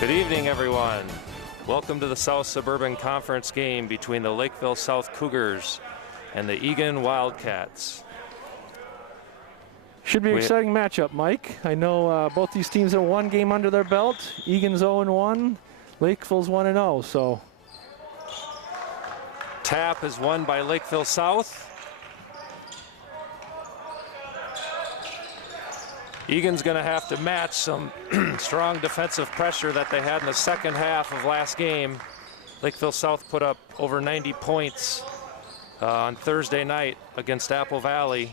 Good evening, everyone. Welcome to the South Suburban Conference game between the Lakeville South Cougars and the Eagan Wildcats. Should be an exciting matchup, Mike. I know both these teams have one game under their belt. Eagan's 0-1, Lakeville's 1-0, so. Tap is won by Lakeville South. Eagan's going to have to match some strong defensive pressure that they had in the second half of last game. Lakeville South put up over 90 points on Thursday night against Apple Valley.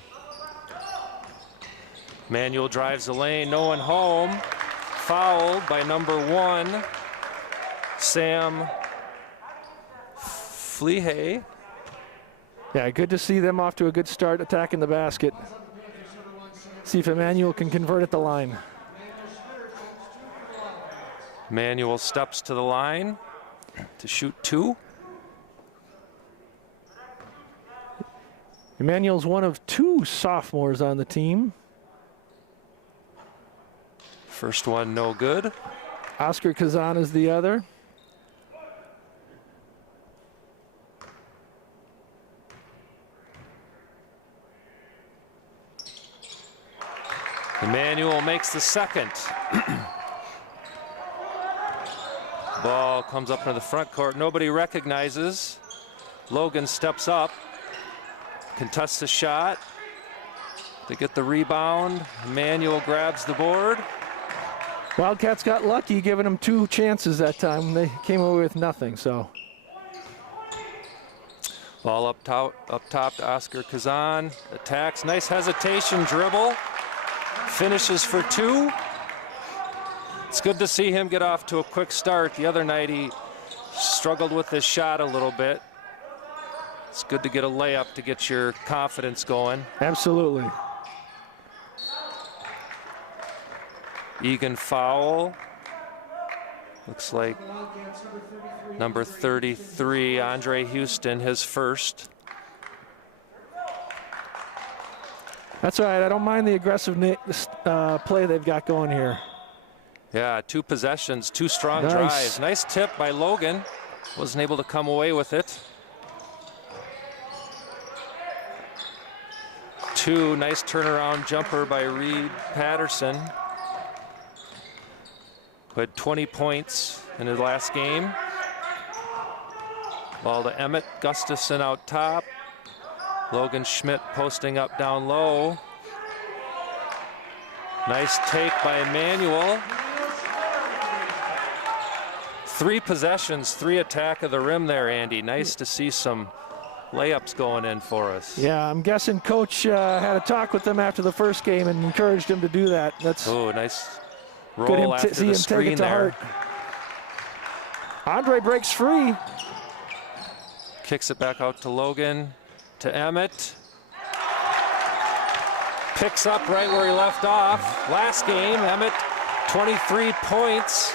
Manuel drives the lane, no one home. Fouled by number 1, Sam Flehay. Yeah, good to see them off to a good start attacking the basket. See if Emmanuel can convert at the line. Manuel steps to the line to shoot 2. Emmanuel's one of 2 sophomores on the team. First one no good. Oscar Kazan is the other. Emmanuel makes the second. Ball comes up into the front court. Nobody recognizes. Logan steps up, contests the shot. They get the rebound. Emmanuel grabs the board. Wildcats got lucky giving them 2 chances that time. They came away with nothing, so. Ball up top to Oscar Kazan. Attacks, nice hesitation dribble. Finishes for 2. It's good to see him get off to a quick start. The other night he struggled with his shot a little bit. It's good to get a layup to get your confidence going. Absolutely. Eagan foul. Looks like number 33, Andre Houston, his first. That's all right. I don't mind the aggressive play they've got going here. Yeah, 2 possessions, 2 strong drives. Nice tip by Logan. Wasn't able to come away with it. 2, nice turnaround jumper by Reed Patterson, who had 20 points in his last game. Ball to Emmett Gustafson out top. Logan Schmidt posting up down low. Nice take by Emmanuel. 3 possessions, 3 attack of the rim there, Andy. Nice to see some layups going in for us. Yeah, I'm guessing Coach had a talk with them after the first game and encouraged him to do that. That's nice roll after see the him screen take it to there. heart. Andre breaks free. Kicks it back out to Logan, to Emmett. Picks up right where he left off. Last game, Emmett, 23 points.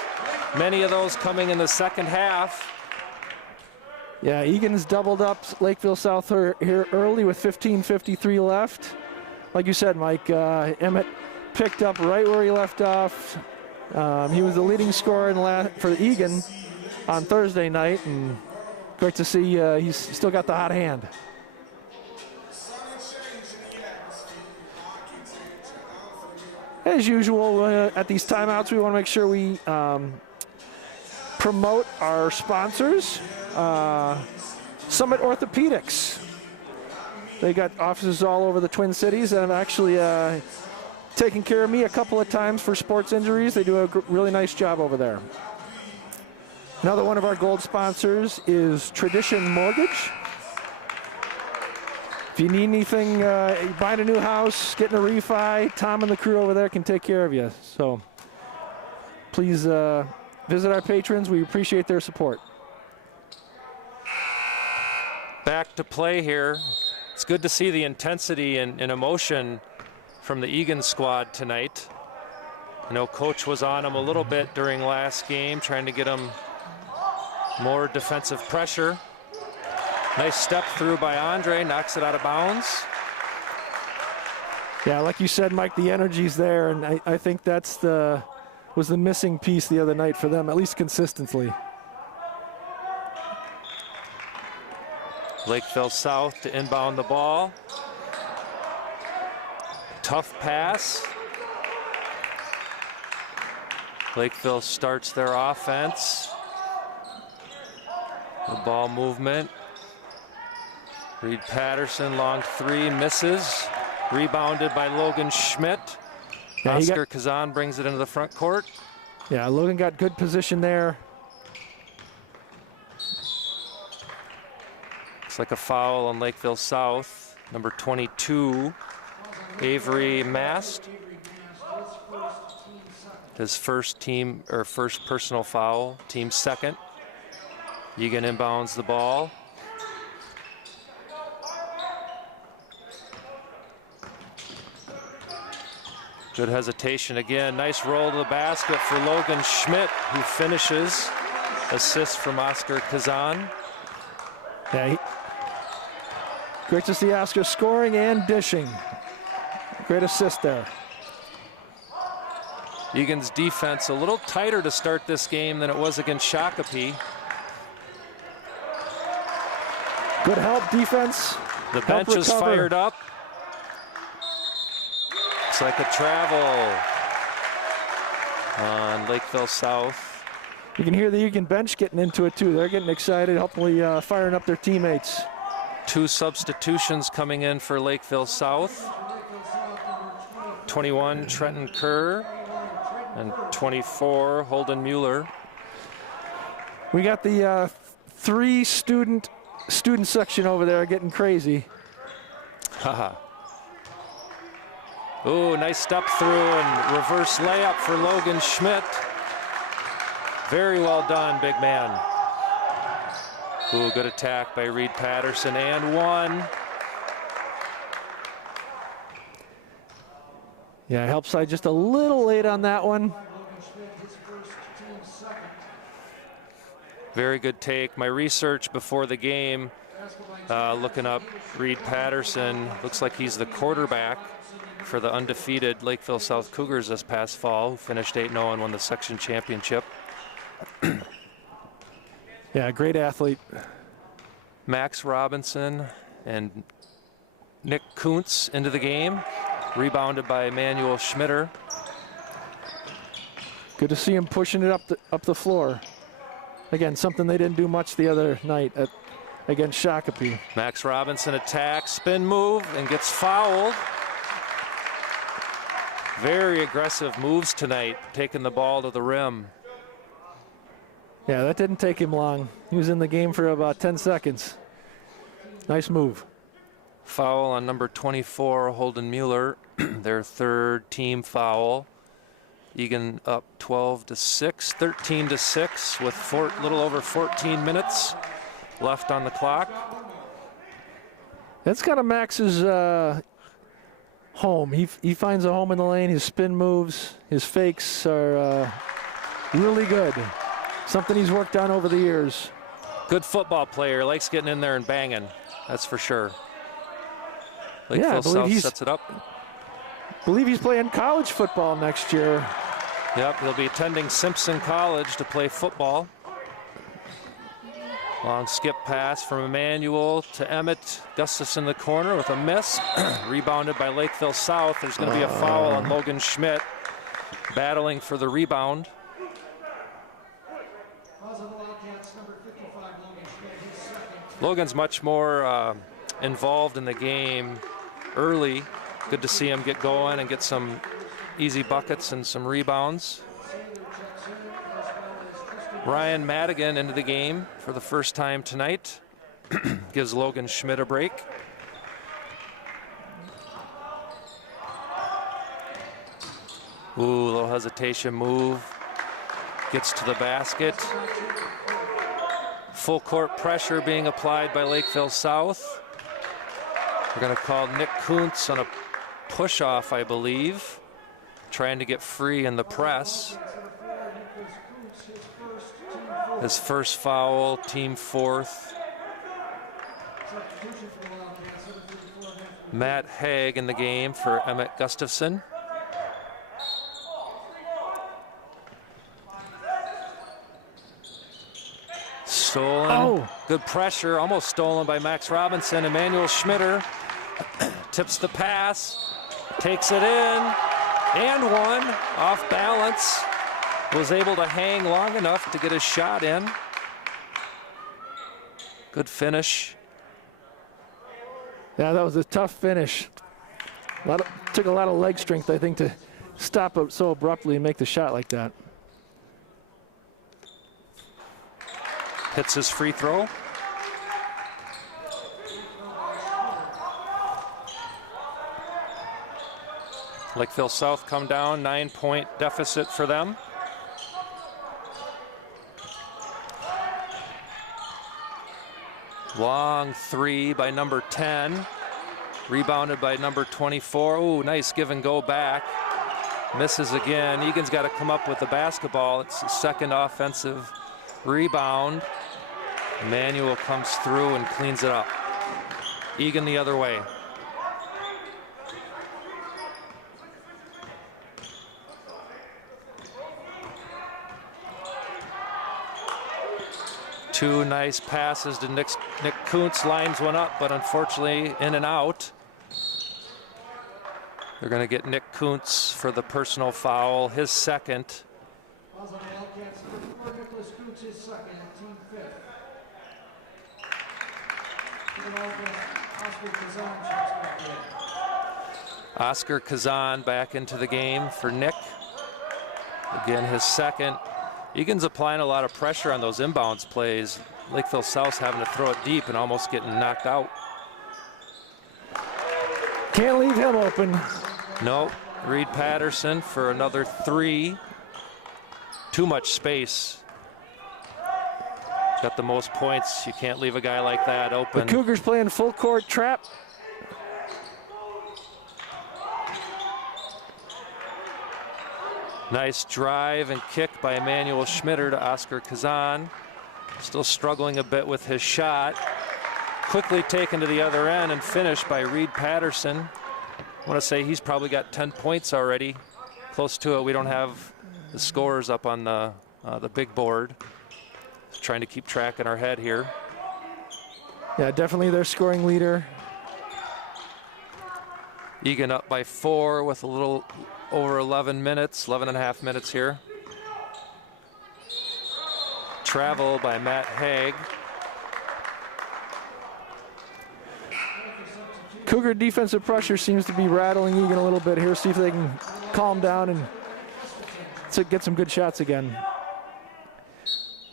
Many of those coming in the second half. Yeah, Eagan's doubled up Lakeville South here early with 15:53 left. Like you said, Mike, Emmett picked up right where he left off. He was the leading scorer for Eagan on Thursday night, and great to see he's still got the hot hand. As usual, at these timeouts, we want to make sure we promote our sponsors. Summit Orthopedics. They got offices all over the Twin Cities and have actually taken care of me a couple of times for sports injuries. They do a really nice job over there. Another one of our gold sponsors is Tradition Mortgage. If you need anything, buying a new house, getting a refi, Tom and the crew over there can take care of you. So please visit our patrons. We appreciate their support. Back to play here. It's good to see the intensity and emotion from the Eagan squad tonight. I know Coach was on him a little bit during last game, trying to get him more defensive pressure. Nice step through by Andre, knocks it out of bounds. Yeah, like you said, Mike, the energy's there, and I think that's was the missing piece the other night for them, at least consistently. Lakeville South to inbound the ball. Tough pass. Lakeville starts their offense. The ball movement. Reed Patterson, long three, misses. Rebounded by Logan Schmidt. Yeah, Oscar Kazan brings it into the front court. Yeah, Logan got good position there. Looks like a foul on Lakeville South. Number 22, Avery Mast. His first personal foul, team second. Eagan inbounds the ball. Good hesitation again. Nice roll to the basket for Logan Schmidt, who finishes. Assist from Oscar Kazan. Yeah, great to see Oscar scoring and dishing. Great assist there. Eagan's defense a little tighter to start this game than it was against Shakopee. Good help defense. The bench is fired up. Looks like a travel on Lakeville South. You can hear the Eagan bench getting into it too. They're getting excited, hopefully firing up their teammates. 2 substitutions coming in for Lakeville South. 21, Trenton Kerr, and 24, Holden Mueller. We got the 3 student section over there getting crazy. Haha. Ooh, nice step through and reverse layup for Logan Schmidt. Very well done, big man. Ooh, good attack by Reed Patterson, and one. Yeah, help side just a little late on that one. Very good take. My research before the game, looking up Reed Patterson, looks like he's the quarterback for the undefeated Lakeville South Cougars this past fall, who finished 8-0 and won the section championship. Yeah, great athlete. Max Robinson and Nick Kuntz into the game, rebounded by Emmanuel Schmitter. Good to see him pushing it up the floor. Again, something they didn't do much the other night against Shakopee. Max Robinson attacks, spin move, and gets fouled. Very aggressive moves tonight, taking the ball to the rim. Yeah, that didn't take him long. He was in the game for about 10 seconds. Nice move. Foul on number 24, Holden Mueller, their 3rd team foul. Eagan up 12-6, 13-6 with little over 14 minutes left on the clock. That's kind of Max's home. He finds a home in the lane. His spin moves, his fakes are really good. Something he's worked on over the years. Good football player, likes getting in there and banging, that's for sure. Lakeville South sets it up. I believe he's playing college football next year. Yep, he'll be attending Simpson College to play football. Long skip pass from Emmanuel to Emmett. Gustafson in the corner with a miss. Rebounded by Lakeville South. There's going to be a foul on Logan Schmidt, battling for the rebound. Logan's much more involved in the game early. Good to see him get going and get some easy buckets and some rebounds. Ryan Madigan into the game for the first time tonight. Gives Logan Schmidt a break. Ooh, little hesitation move. Gets to the basket. Full court pressure being applied by Lakeville South. We're going to call Nick Kuntz on a push-off, I believe. Trying to get free in the press. His first foul, team 4th. Matt Haig in the game for Emmett Gustafson. Stolen. Oh. Good pressure, almost stolen by Max Robinson. Emmanuel Schmitter tips the pass, takes it in, and one off balance. Was able to hang long enough to get his shot in. Good finish. Yeah, that was a tough finish. Took a lot of leg strength, I think, to stop it so abruptly and make the shot like that. Hits his free throw. Lakeville South come down, 9-point deficit for them. Long three by number 10. Rebounded by number 24. Ooh, nice give and go back. Misses again. Egan's got to come up with the basketball. It's his second offensive rebound. Emmanuel comes through and cleans it up. Eagan the other way. Two nice passes to Nick Kuntz, lines one up, but unfortunately in and out. They're going to get Nick Kuntz for the personal foul, his second. Oscar Kazan back into the game for Nick. Again, his second. Egan's applying a lot of pressure on those inbounds plays. Lakeville South's having to throw it deep and almost getting knocked out. Can't leave him open. No, Reed Patterson for another three. Too much space. Got the most points. You can't leave a guy like that open. The Cougars playing full court trap. Nice drive and kick by Emmanuel Schmitter to Oscar Kazan. Still struggling a bit with his shot. Quickly taken to the other end and finished by Reed Patterson. I want to say he's probably got 10 points already. Close to it. We don't have the scores up on the big board. Just trying to keep track in our head here. Yeah, definitely their scoring leader. Eagan up by 4 with a little over 11 minutes, 11 and a half minutes here. Travel by Matt Haig. Cougar defensive pressure seems to be rattling Eagan a little bit here. See if they can calm down and get some good shots again.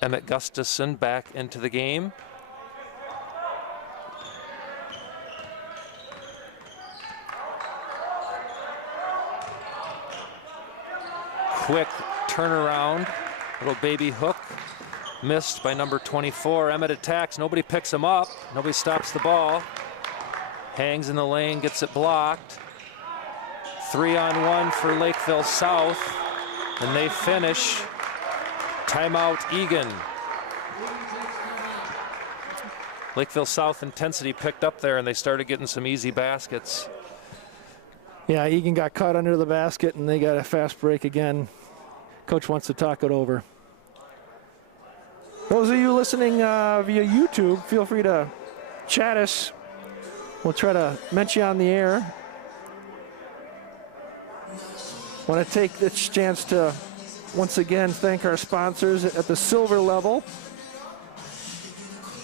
Emmett Gustafson back into the game. Quick turnaround, little baby hook, missed by number 24. Emmett attacks, nobody picks him up, nobody stops the ball. Hangs in the lane, gets it blocked. 3-on-1 for Lakeville South, and they finish. Timeout Eagan. Lakeville South intensity picked up there and they started getting some easy baskets. Yeah, Eagan got caught under the basket and they got a fast break again. Coach wants to talk it over. Those of you listening via YouTube, feel free to chat us. We'll try to mention you on the air. Want to take this chance to once again thank our sponsors at the silver level.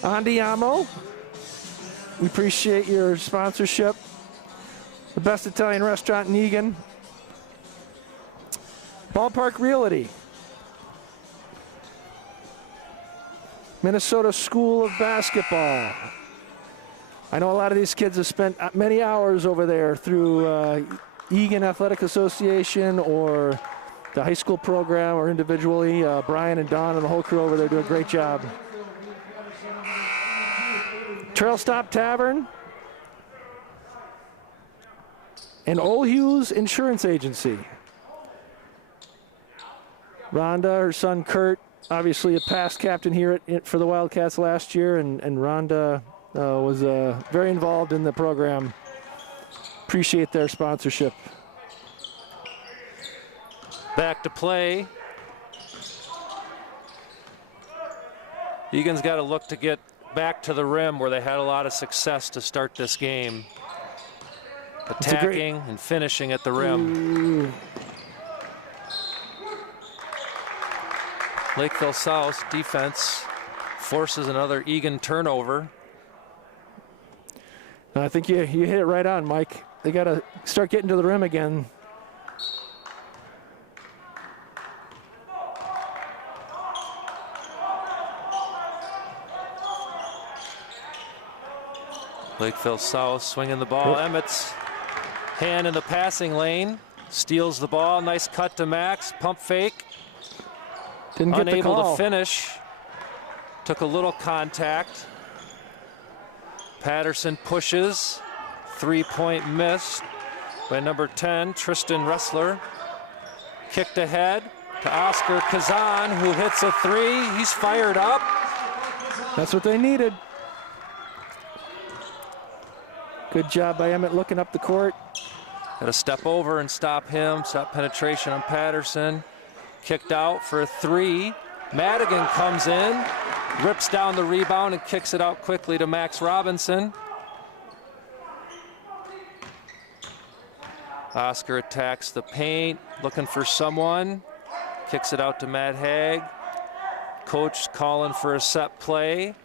Andiamo, we appreciate your sponsorship. The best Italian restaurant in Eagan. Ballpark Realty. Minnesota School of Basketball. I know a lot of these kids have spent many hours over there through Eagan Athletic Association or the high school program or individually. Brian and Don and the whole crew over there do a great job. Trail Stop Tavern. And Old Hughes Insurance Agency. Rhonda, her son Kurt, obviously a past captain here for the Wildcats last year, and Rhonda was very involved in the program. Appreciate their sponsorship. Back to play. Eagan's got to look to get back to the rim where they had a lot of success to start this game. Attacking and finishing at the rim. Lakeville South defense forces another Eagan turnover. I think you hit it right on, Mike. They got to start getting to the rim again. Lakeville South swinging the ball. Emmett's hand in the passing lane. Steals the ball. Nice cut to Max. Pump fake. Didn't get the call. Unable to finish. Took a little contact. Patterson pushes. 3-point miss by number 10, Tristan Ressler. Kicked ahead to Oscar Kazan, who hits a 3. He's fired up. That's what they needed. Good job by Emmett looking up the court. Got to step over and stop him. Stop penetration on Patterson. Kicked out for a 3. Madigan comes in, rips down the rebound and kicks it out quickly to Max Robinson. Oscar attacks the paint, looking for someone. Kicks it out to Matt Haig. Coach calling for a set play.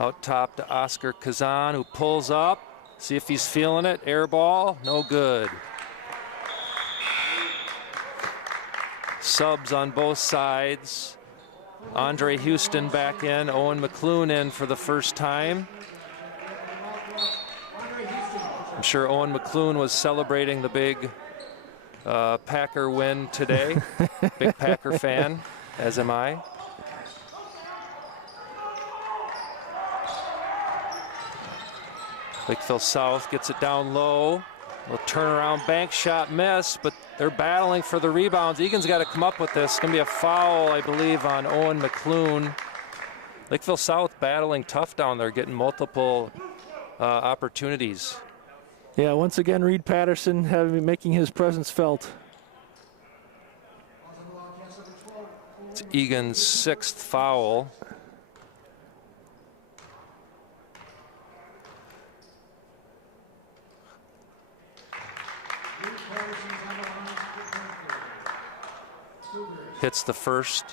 Out top to Oscar Kazan, who pulls up. See if he's feeling it. Air ball, no good. Subs on both sides. Andre Houston back in. Owen McClune in for the first time. I'm sure Owen McClune was celebrating the big Packer win today. Big Packer fan, as am I. Lakeville South gets it down low. A turnaround bank shot miss, but they're battling for the rebounds. Eagan's got to come up with this. It's going to be a foul, I believe, on Owen McClune. Lakeville South battling tough down there, getting multiple opportunities. Yeah, once again, Reed Patterson making his presence felt. It's Eagan's 6th foul. Hits the first.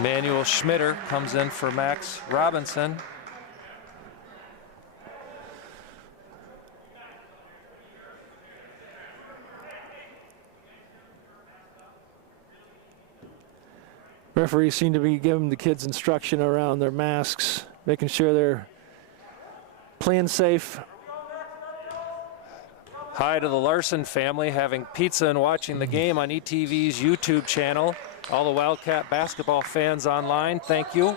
Manuel Schmitter comes in for Max Robinson. Referees seem to be giving the kids instruction around their masks, making sure they're playing safe. Hi to the Larson family having pizza and watching the game on ETV's YouTube channel. All the Wildcat basketball fans online, thank you. I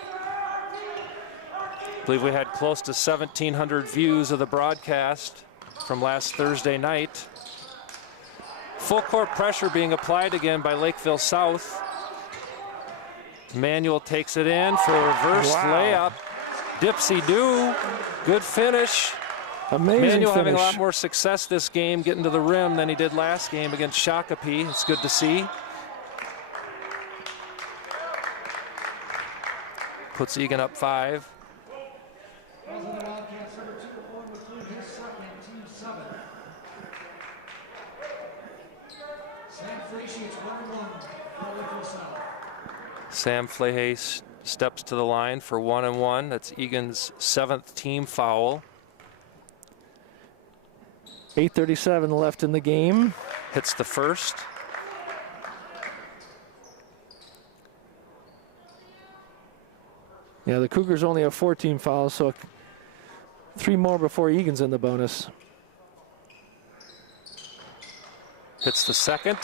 believe we had close to 1,700 views of the broadcast from last Thursday night. Full court pressure being applied again by Lakeville South. Manuel takes it in for a reverse layup. Dipsy-do, good finish. Amazing Manuel having a finish. lot more success this game getting to the rim than he did last game against Shakopee. It's good to see. Puts Eagan up 5. Sam Flehay steps to the line for 1-and-1. That's Eagan's 7th team foul. 8:37 left in the game. Hits the first. Yeah, the Cougars only have 14 fouls, so 3 more before Eagan's in the bonus. Hits the second.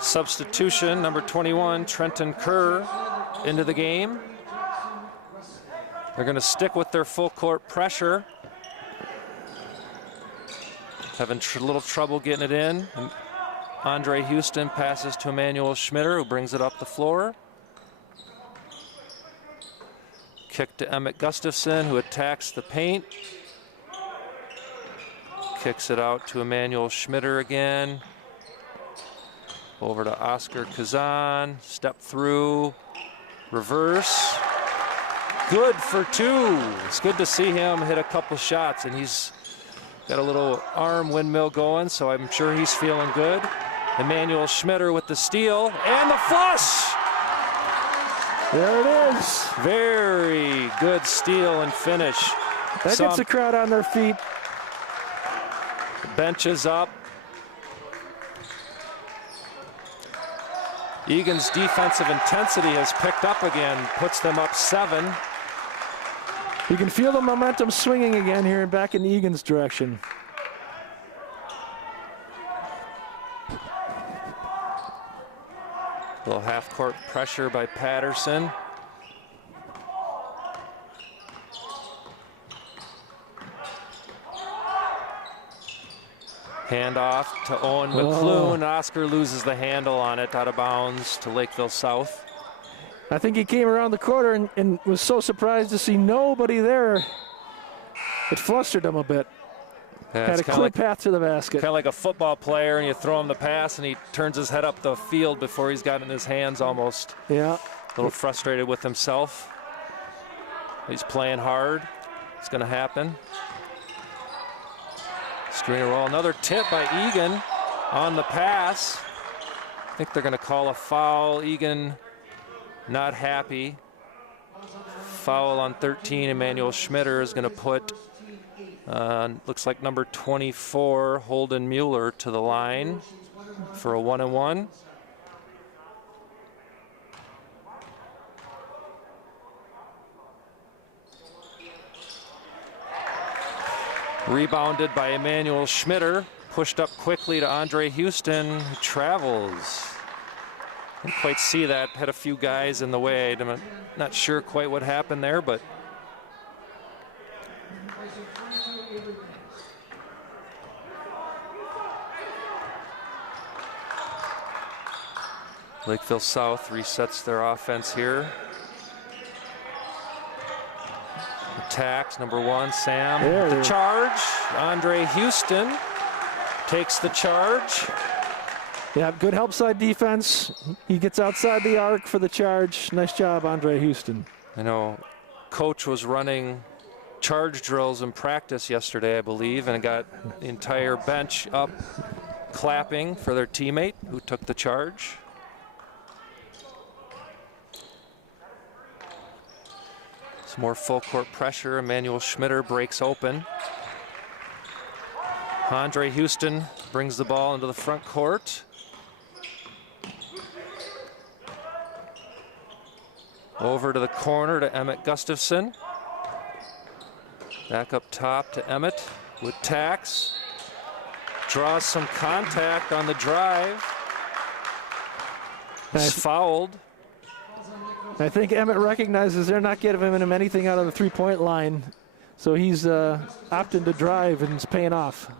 Substitution, number 21, Trenton Kerr, into the game. They're going to stick with their full court pressure. Having a little trouble getting it in. And Andre Houston passes to Emmanuel Schmitter, who brings it up the floor. Kick to Emmett Gustafson, who attacks the paint. Kicks it out to Emmanuel Schmitter again. Over to Oscar Kazan. Step through. Reverse. Good for two. It's good to see him hit a couple shots, and he's got a little arm windmill going, so I'm sure he's feeling good. Emmanuel Schmitter with the steal and the flush. There it is. Very good steal and finish. That gets the crowd on their feet. Bench is up. Eagan's defensive intensity has picked up again, puts them up 7. You can feel the momentum swinging again here back in Eagan's direction. A little half-court pressure by Patterson. Handoff to Owen McClune. Oscar loses the handle on it, out of bounds to Lakeville South. I think he came around the corner and was so surprised to see nobody there. It flustered him a bit. Yeah, had a clear path to the basket. Kind of like a football player, and you throw him the pass, and he turns his head up the field before he's got it in his hands almost. Yeah. A little frustrated with himself. He's playing hard. It's going to happen. Screen roll. Another tip by Eagan on the pass. I think they're going to call a foul. Eagan not happy. Foul on 13. Emmanuel Schmitter is going to put, looks like number 24, Holden Mueller, to the line for a 1-and-1. Rebounded by Emmanuel Schmitter, pushed up quickly to Andre Houston, who travels. Didn't quite see that, had a few guys in the way. I'm not sure quite what happened there, but Lakeville South resets their offense here. Attacks, number 1, Sam. The charge. Andre Houston takes the charge. Yeah, good help side defense. He gets outside the arc for the charge. Nice job, Andre Houston. I know coach was running charge drills in practice yesterday, I believe, and got the entire bench up clapping for their teammate who took the charge. Some more full court pressure. Emmanuel Schmitter breaks open. Andre Houston brings the ball into the front court. Over to the corner to Emmett Gustafson. Back up top to Emmett with Tax. Draws some contact on the drive. He's fouled. I think Emmett recognizes they're not giving him anything out of the three-point line, so he's opting to drive, and it's paying off.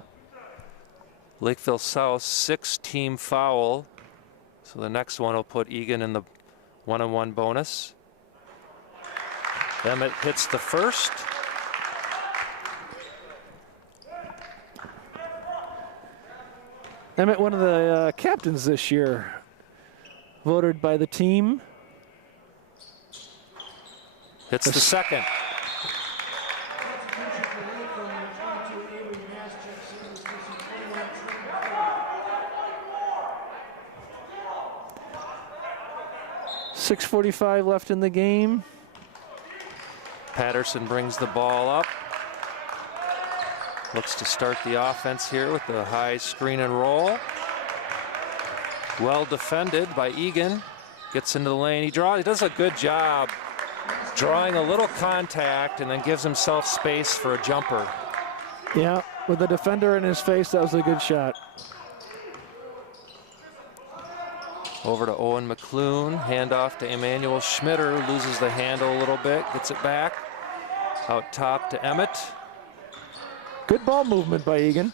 Lakeville South, 6-team foul. So the next one will put Eagan in the 1-on-1 bonus. Emmett hits the first. Emmett, one of the captains this year, voted by the team. Hits the second. .6:45 left in the game. Patterson brings the ball up. Looks to start the offense here with the high screen and roll. Well defended by Eagan. Gets into the lane. He does a good job drawing a little contact and then gives himself space for a jumper. Yeah, with the defender in his face, that was a good shot. Over to Owen McClune, handoff to Emmanuel Schmitter, loses the handle a little bit, gets it back. Out top to Emmett. Good ball movement by Eagan.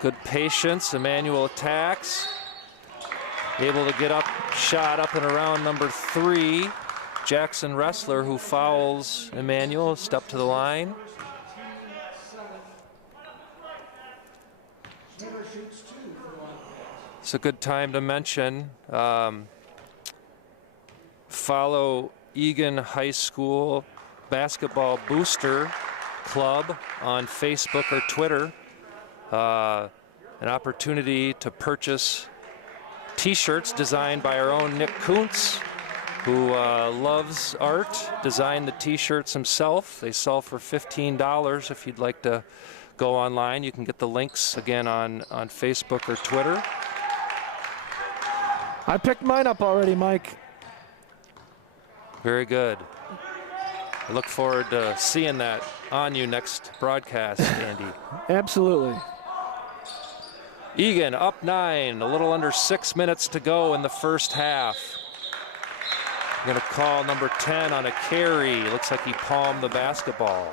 Good patience, Emmanuel attacks. Able to get up, shot up and around number 3, Jackson Ressler, who fouls Emmanuel, step to the line. It's a good time to mention, follow Eagan High School Basketball Booster Club on Facebook or Twitter. An opportunity to purchase t-shirts designed by our own Nick Kuntz, who loves art, designed the t-shirts himself. They sell for $15. If you'd like to go online, you can get the links again on Facebook or Twitter. I picked mine up already, Mike. Very good. I look forward to seeing that on you next broadcast, Andy. Absolutely. Eagan up 9, a little under 6 minutes to go in the first half. Going to call number 10 on a carry. Looks like he palmed the basketball.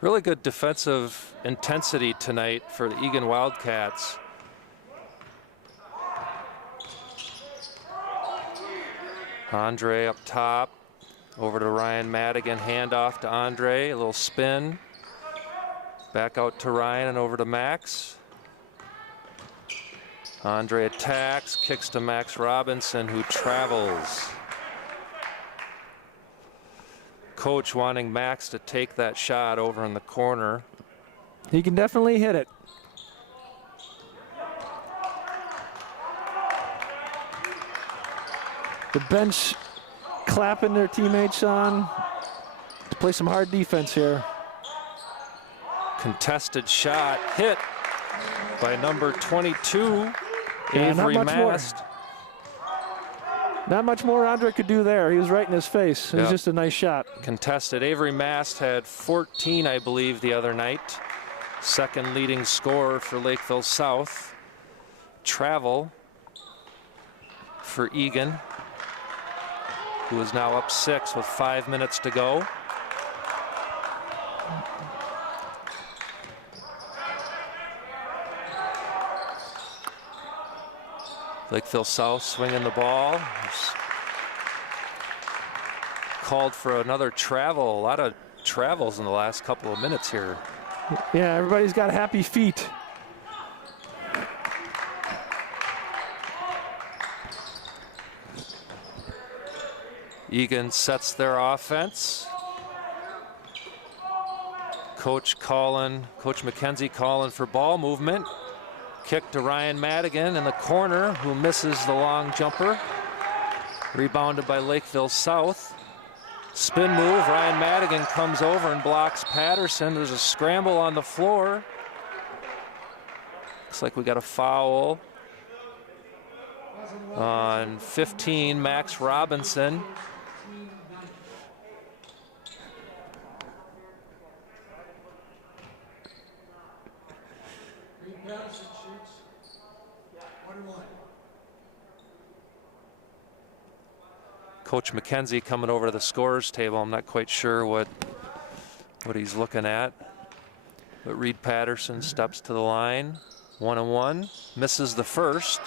Really good defensive intensity tonight for the Eagan Wildcats. Andre up top. Over to Ryan Madigan, handoff to Andre, a little spin. Back out to Ryan and over to Max. Andre attacks, kicks to Max Robinson, who travels. Coach wanting Max to take that shot over in the corner. He can definitely hit it. The bench clapping their teammates on to play some hard defense here. Contested shot hit by number 22, Avery Mast. Not much more Andre could do there. He was right in his face. It was just a nice shot. Contested. Avery Mast had 14, I believe, the other night. Second leading scorer for Lakeville South. Travel for Eagan, who is now up 6 with 5 minutes to go. Lakeville South swinging the ball. Called for another travel. A lot of travels in the last couple of minutes here. Yeah, everybody's got happy feet. Eagan sets their offense. Coach McKenzie calling for ball movement. Kick to Ryan Madigan in the corner, who misses the long jumper. Rebounded by Lakeville South. Spin move, Ryan Madigan comes over and blocks Patterson. There's a scramble on the floor. Looks like we got a foul on 15, Max Robinson. Coach McKenzie coming over to the scorer's table. I'm not quite sure what he's looking at. But Reed Patterson steps to the line. 1-on-1. Misses the first.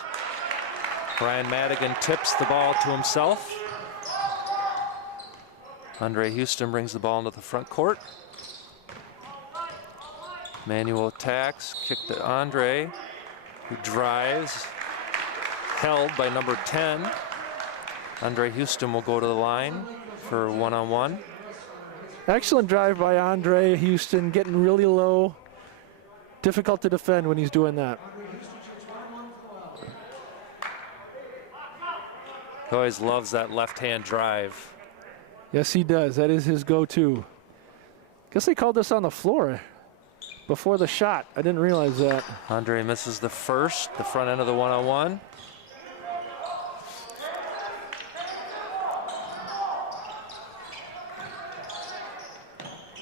Ryan Madigan tips the ball to himself. Andre Houston brings the ball into the front court. Manuel attacks. Kick to Andre, who drives. Held by number 10. Andre Houston will go to the line for 1-on-1. Excellent drive by Andre Houston, getting really low. Difficult to defend when he's doing that. He always loves that left-hand drive. Yes, he does. That is his go-to. Guess they called this on the floor before the shot. I didn't realize that. Andre misses the first, the front end of the 1-on-1.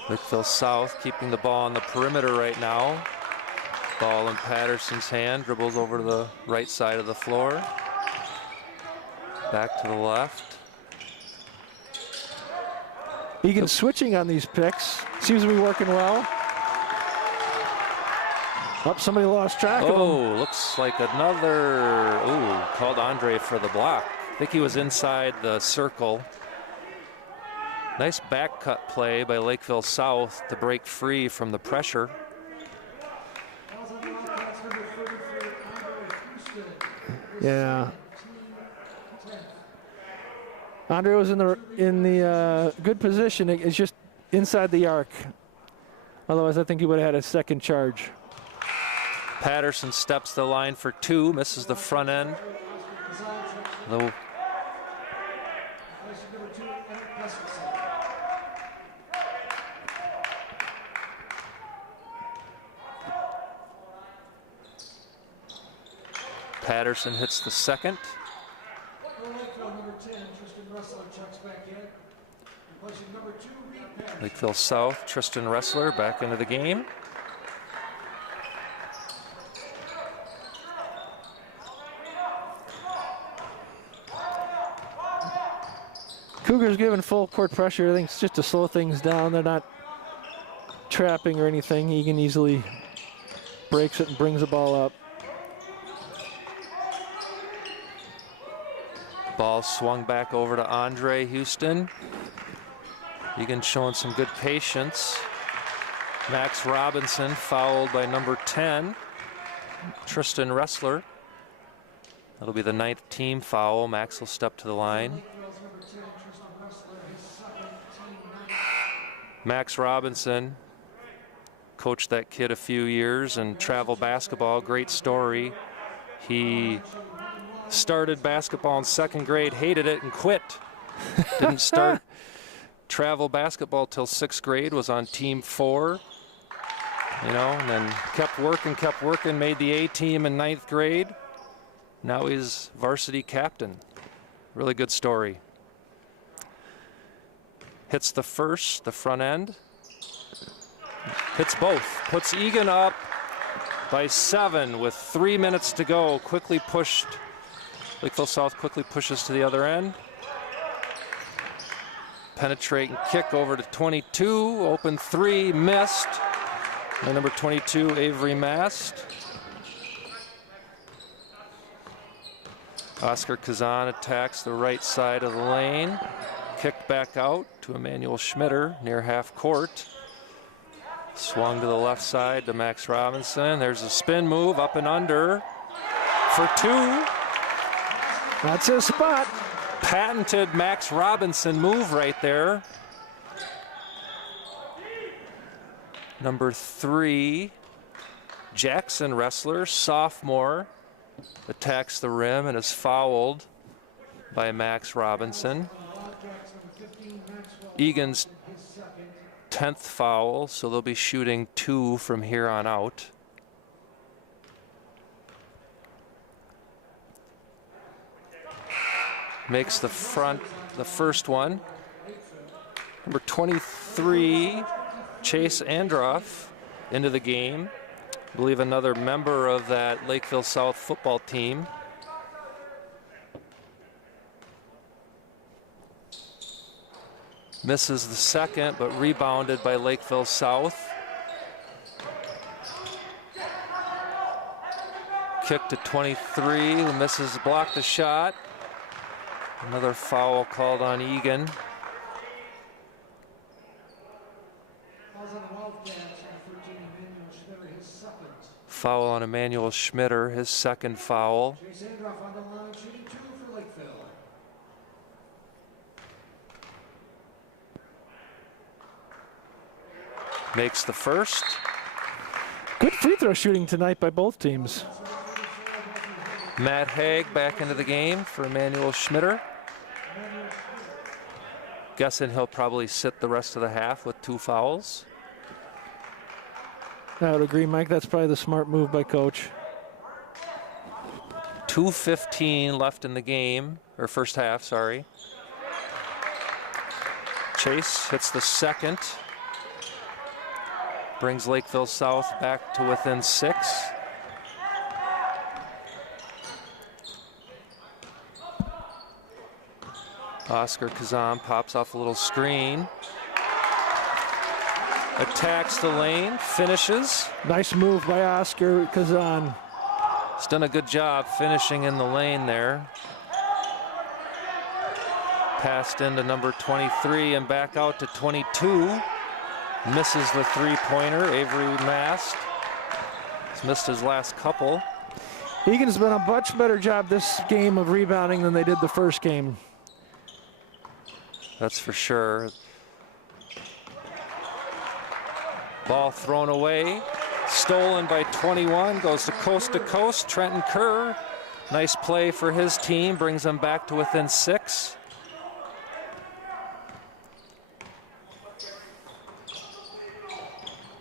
Lakeville South keeping the ball on the perimeter right now. Ball in Patterson's hand, dribbles over to the right side of the floor. Back to the left. Eagan switching on these picks. Seems to be working well. Oh, somebody lost track of him. Oh, looks like another, called Andre for the block. I think he was inside the circle. Nice back cut play by Lakeville South to break free from the pressure. Yeah. Andre was in the good position. It's just inside the arc. Otherwise, I think he would have had a second charge. Patterson steps the line for 2, misses the front end. Though Patterson hits the second. Lakeville South, Tristan Ressler back into the game. Cougars given full court pressure. I think it's just to slow things down. They're not trapping or anything. Eagan easily breaks it and brings the ball up. Ball swung back over to Andre Houston. Eagan showing some good patience. Max Robinson fouled by number 10, Tristan Ressler. That'll be the 9th team foul. Max will step to the line. Max Robinson coached that kid a few years in travel basketball. Great story. He started basketball in 2nd grade, hated it, and quit. Didn't start travel basketball till 6th grade, was on team 4, you know, and then kept working, made the A team in 9th grade. Now he's varsity captain. Really good story. Hits the first, the front end. Hits both. Puts Eagan up by 7 with 3 minutes to go. Quickly pushed. Lakeville South quickly pushes to the other end. Penetrating kick over to 22. Open 3, missed. And number 22, Avery Mast. Oscar Kazan attacks the right side of the lane. Kicked back out to Emmanuel Schmitter near half court. Swung to the left side to Max Robinson. There's a spin move up and under for 2. That's his spot. Patented Max Robinson move right there. Number 3, Jackson Ressler, sophomore, attacks the rim and is fouled by Max Robinson. Eagan's 10th foul, so they'll be shooting 2 from here on out. Makes the first one. Number 23, Chase Androff, into the game. I believe another member of that Lakeville South football team. Misses the second, but rebounded by Lakeville South. Kick to 23, who misses, blocked the shot. Another foul called on Eagan. Foul on Emmanuel Schmitter, his second foul. Makes the first. Good free throw shooting tonight by both teams. Matt Haig back into the game for Emmanuel Schmitter. Guessing he'll probably sit the rest of the half with 2 fouls. I would agree, Mike. That's probably the smart move by coach. 2:15 left in the game, or first half, sorry. Chase hits the second. Brings Lakeville South back to within 6. Oscar Kazan pops off a little screen. Attacks the lane, finishes. Nice move by Oscar Kazan. He's done a good job finishing in the lane there. Passed into number 23 and back out to 22. Misses the three-pointer. Avery Mast has missed his last couple. Eagan's been a much better job this game of rebounding than they did the first game. That's for sure. Ball thrown away. Stolen by 21. Goes to coast. Trenton Kerr. Nice play for his team. Brings them back to within 6.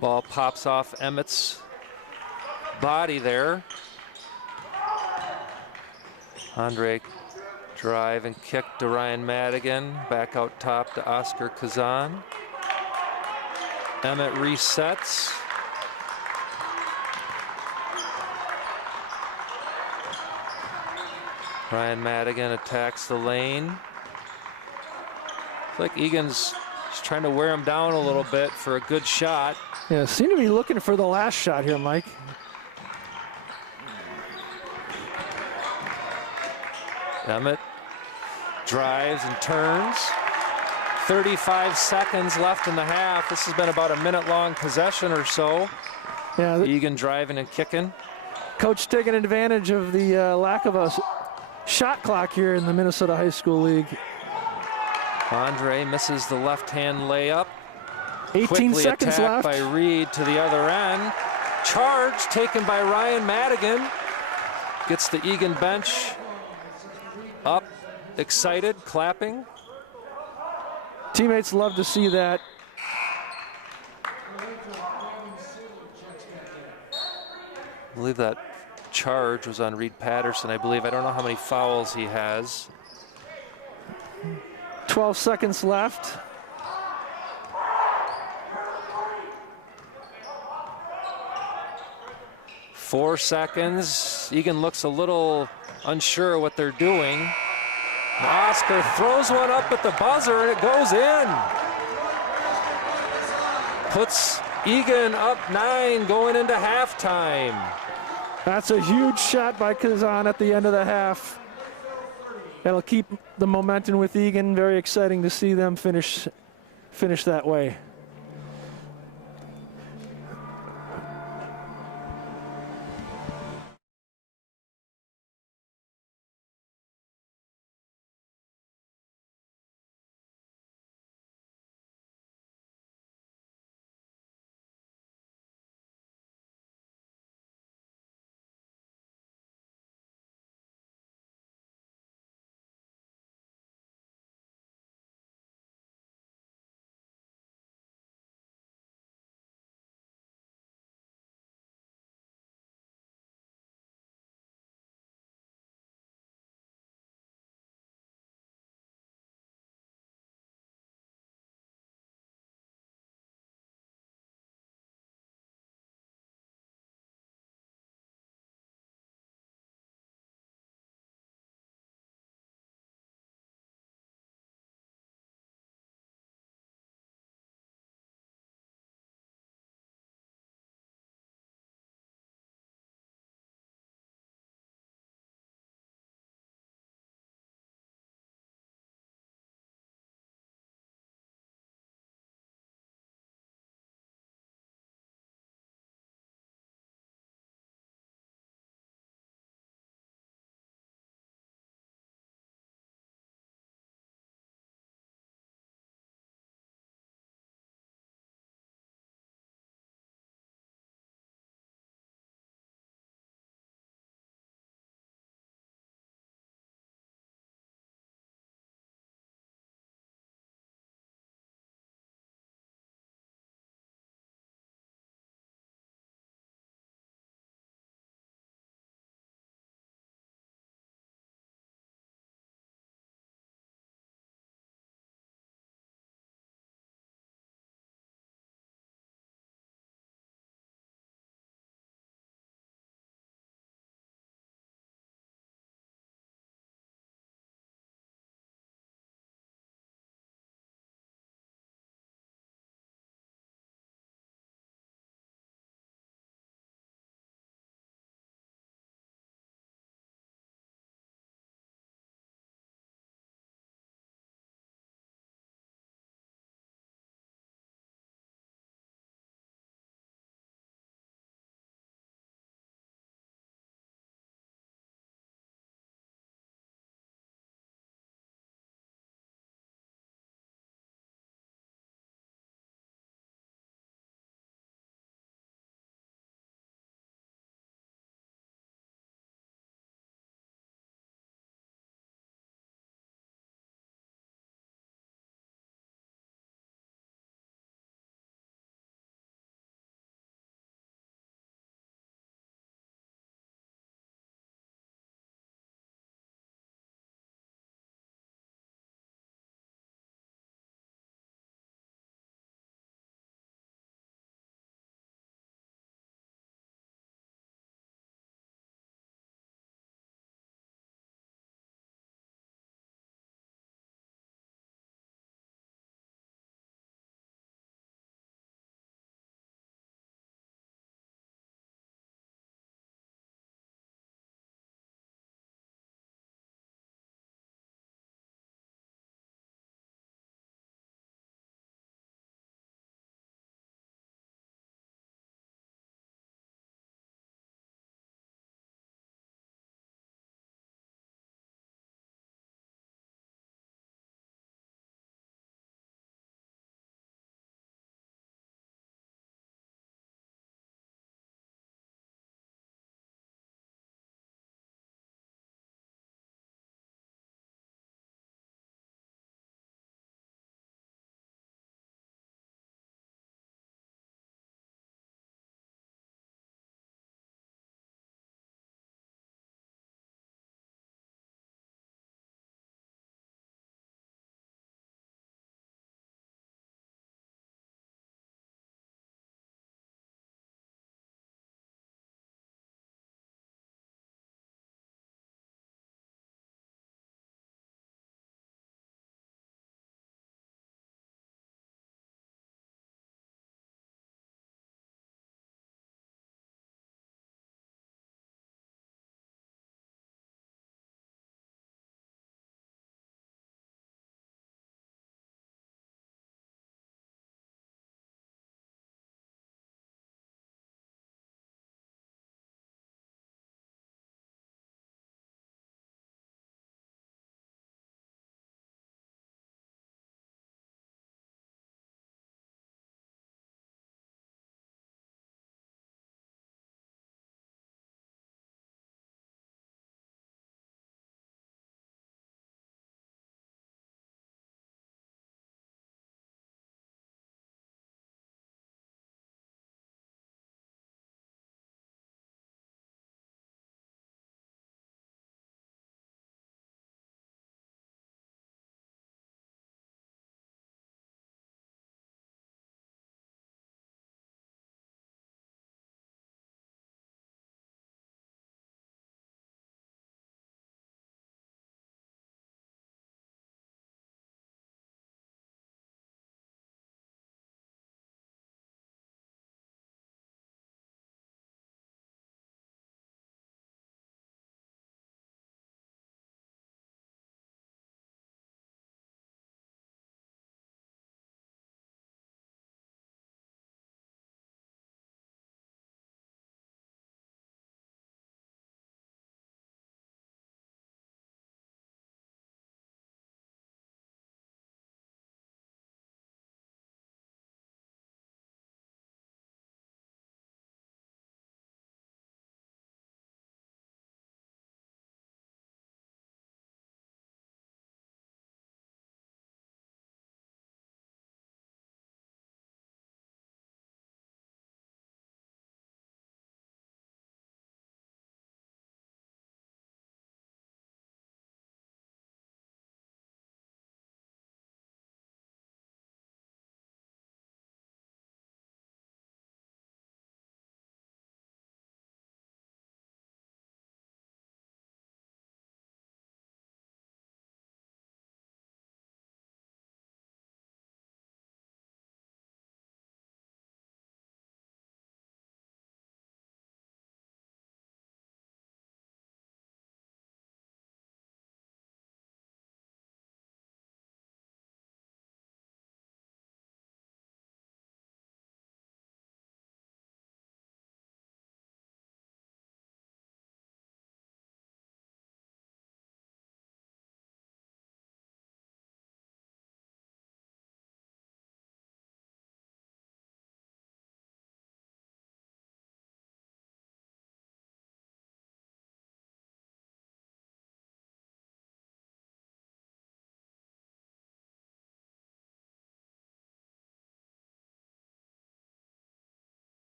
Ball pops off Emmett's body there. Andre drive and kick to Ryan Madigan. Back out top to Oscar Kazan. Emmett resets. Ryan Madigan attacks the lane. It's like Eagan's just trying to wear him down a little bit for a good shot. Yeah, seem to be looking for the last shot here, Mike. Emmett drives and turns. 35 seconds left in the half. This has been about a minute-long possession or so. Yeah, Eagan driving and kicking. Coach taking advantage of the lack of a shot clock here in the Minnesota High School League. Andre misses the left-hand layup. 18 Quickly seconds attacked left. by Reed to the other end. Charge taken by Ryan Madigan. Gets the Eagan bench up, excited, clapping. Teammates love to see that. I believe that charge was on Reed Patterson, I believe. I don't know how many fouls he has. 12 seconds left. Four seconds. Eagan looks a little unsure what they're doing. Oscar throws one up at the buzzer and it goes in. Puts Eagan up 9 going into halftime. That's a huge shot by Kazan at the end of the half. That'll keep the momentum with Eagan. Very exciting to see them finish that way.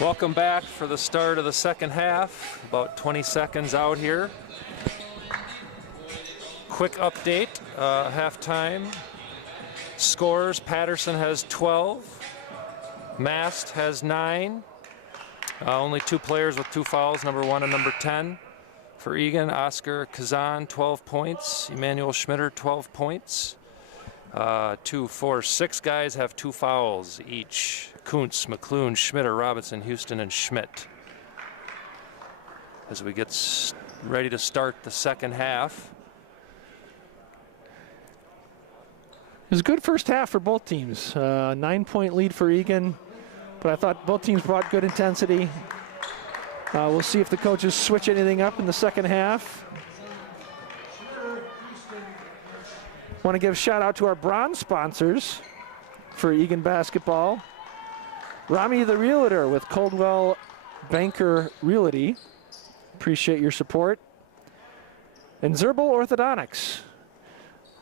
Welcome back for the start of the second half. About 20 seconds out here. Quick update, halftime. Scores, Patterson has 12. Mast has 9. Only 2 players with 2 fouls, number 1 and number 10. For Eagan, Oscar Kazan, 12 points. Emmanuel Schmitter, 12 points. 2, 4, 6 guys have 2 fouls each. Kuntz, McClune, Schmitter, Robinson, Houston, and Schmidt. As we get ready to start the second half. It was a good first half for both teams. 9-point lead for Eagan, but I thought both teams brought good intensity. We'll see if the coaches switch anything up in the second half. Want to give a shout out to our bronze sponsors for Eagan basketball. Rami the Realtor with Coldwell Banker Realty. Appreciate your support. And Zerbal Orthodontics.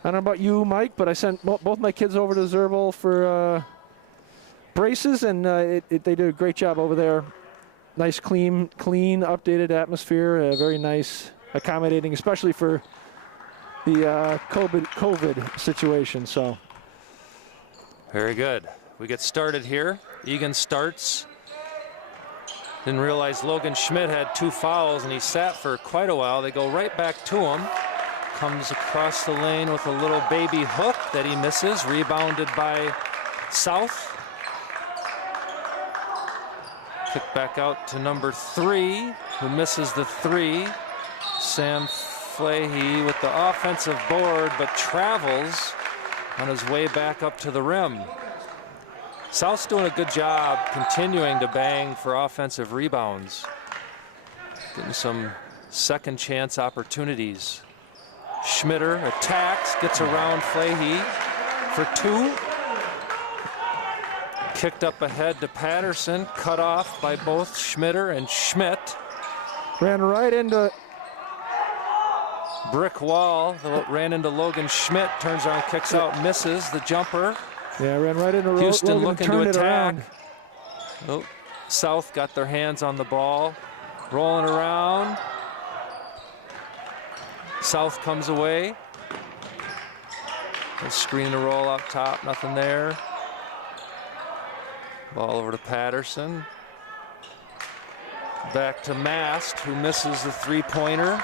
I don't know about you, Mike, but I sent both my kids over to Zerbal for braces, and they did a great job over there. Nice, clean, updated atmosphere. Very nice, accommodating, especially for the COVID situation. So, very good. We get started here. Eagan starts. Didn't realize Logan Schmidt had 2 fouls, and he sat for quite a while. They go right back to him. Comes across the lane with a little baby hook that he misses. Rebounded by South. Kick back out to number 3, who misses the 3. Sam Flahy with the offensive board, but travels on his way back up to the rim. South's doing a good job continuing to bang for offensive rebounds. Getting some second chance opportunities. Schmitter attacks, gets around Flahy for 2. Kicked up ahead to Patterson, cut off by both Schmitter and Schmidt. Ran right into brick wall, ran into Logan Schmidt, turns around, kicks out, misses the jumper. Yeah, ran right into Houston Logan, looking to attack. Oh, South got their hands on the ball, rolling around. South comes away. A screen to roll up top, nothing there. Ball over to Patterson. Back to Mast, who misses the 3-pointer.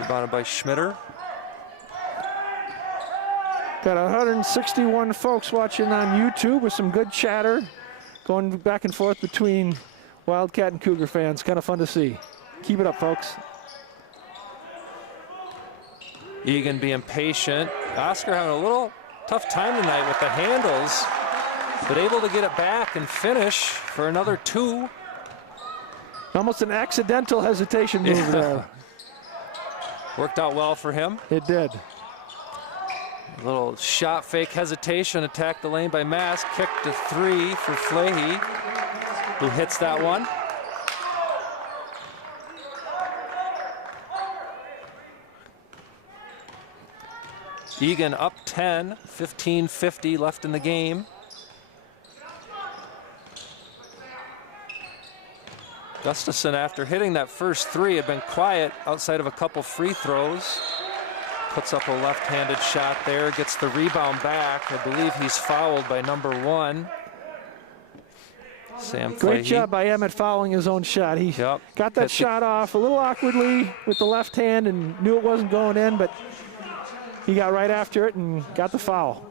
Rebounded by Schmitter. Got 161 folks watching on YouTube with some good chatter going back and forth between Wildcat and Cougar fans. Kind of fun to see. Keep it up, folks. Eagan being patient. Oscar having a little tough time tonight with the handles, but able to get it back and finish for another 2. Almost an accidental hesitation move there. Worked out well for him. It did. A little shot fake hesitation, attacked the lane by Mast, kicked to 3 for Flahy, who hits that one. Eagan up 10, 15:50 left in the game. Gustafson, after hitting that first 3, had been quiet outside of a couple free throws. Puts up a left-handed shot there, gets the rebound back. I believe he's fouled by number 1. Sam Flahy. Great job by Emmett fouling his own shot. He got that shot off a little awkwardly with the left hand and knew it wasn't going in, but he got right after it and got the foul.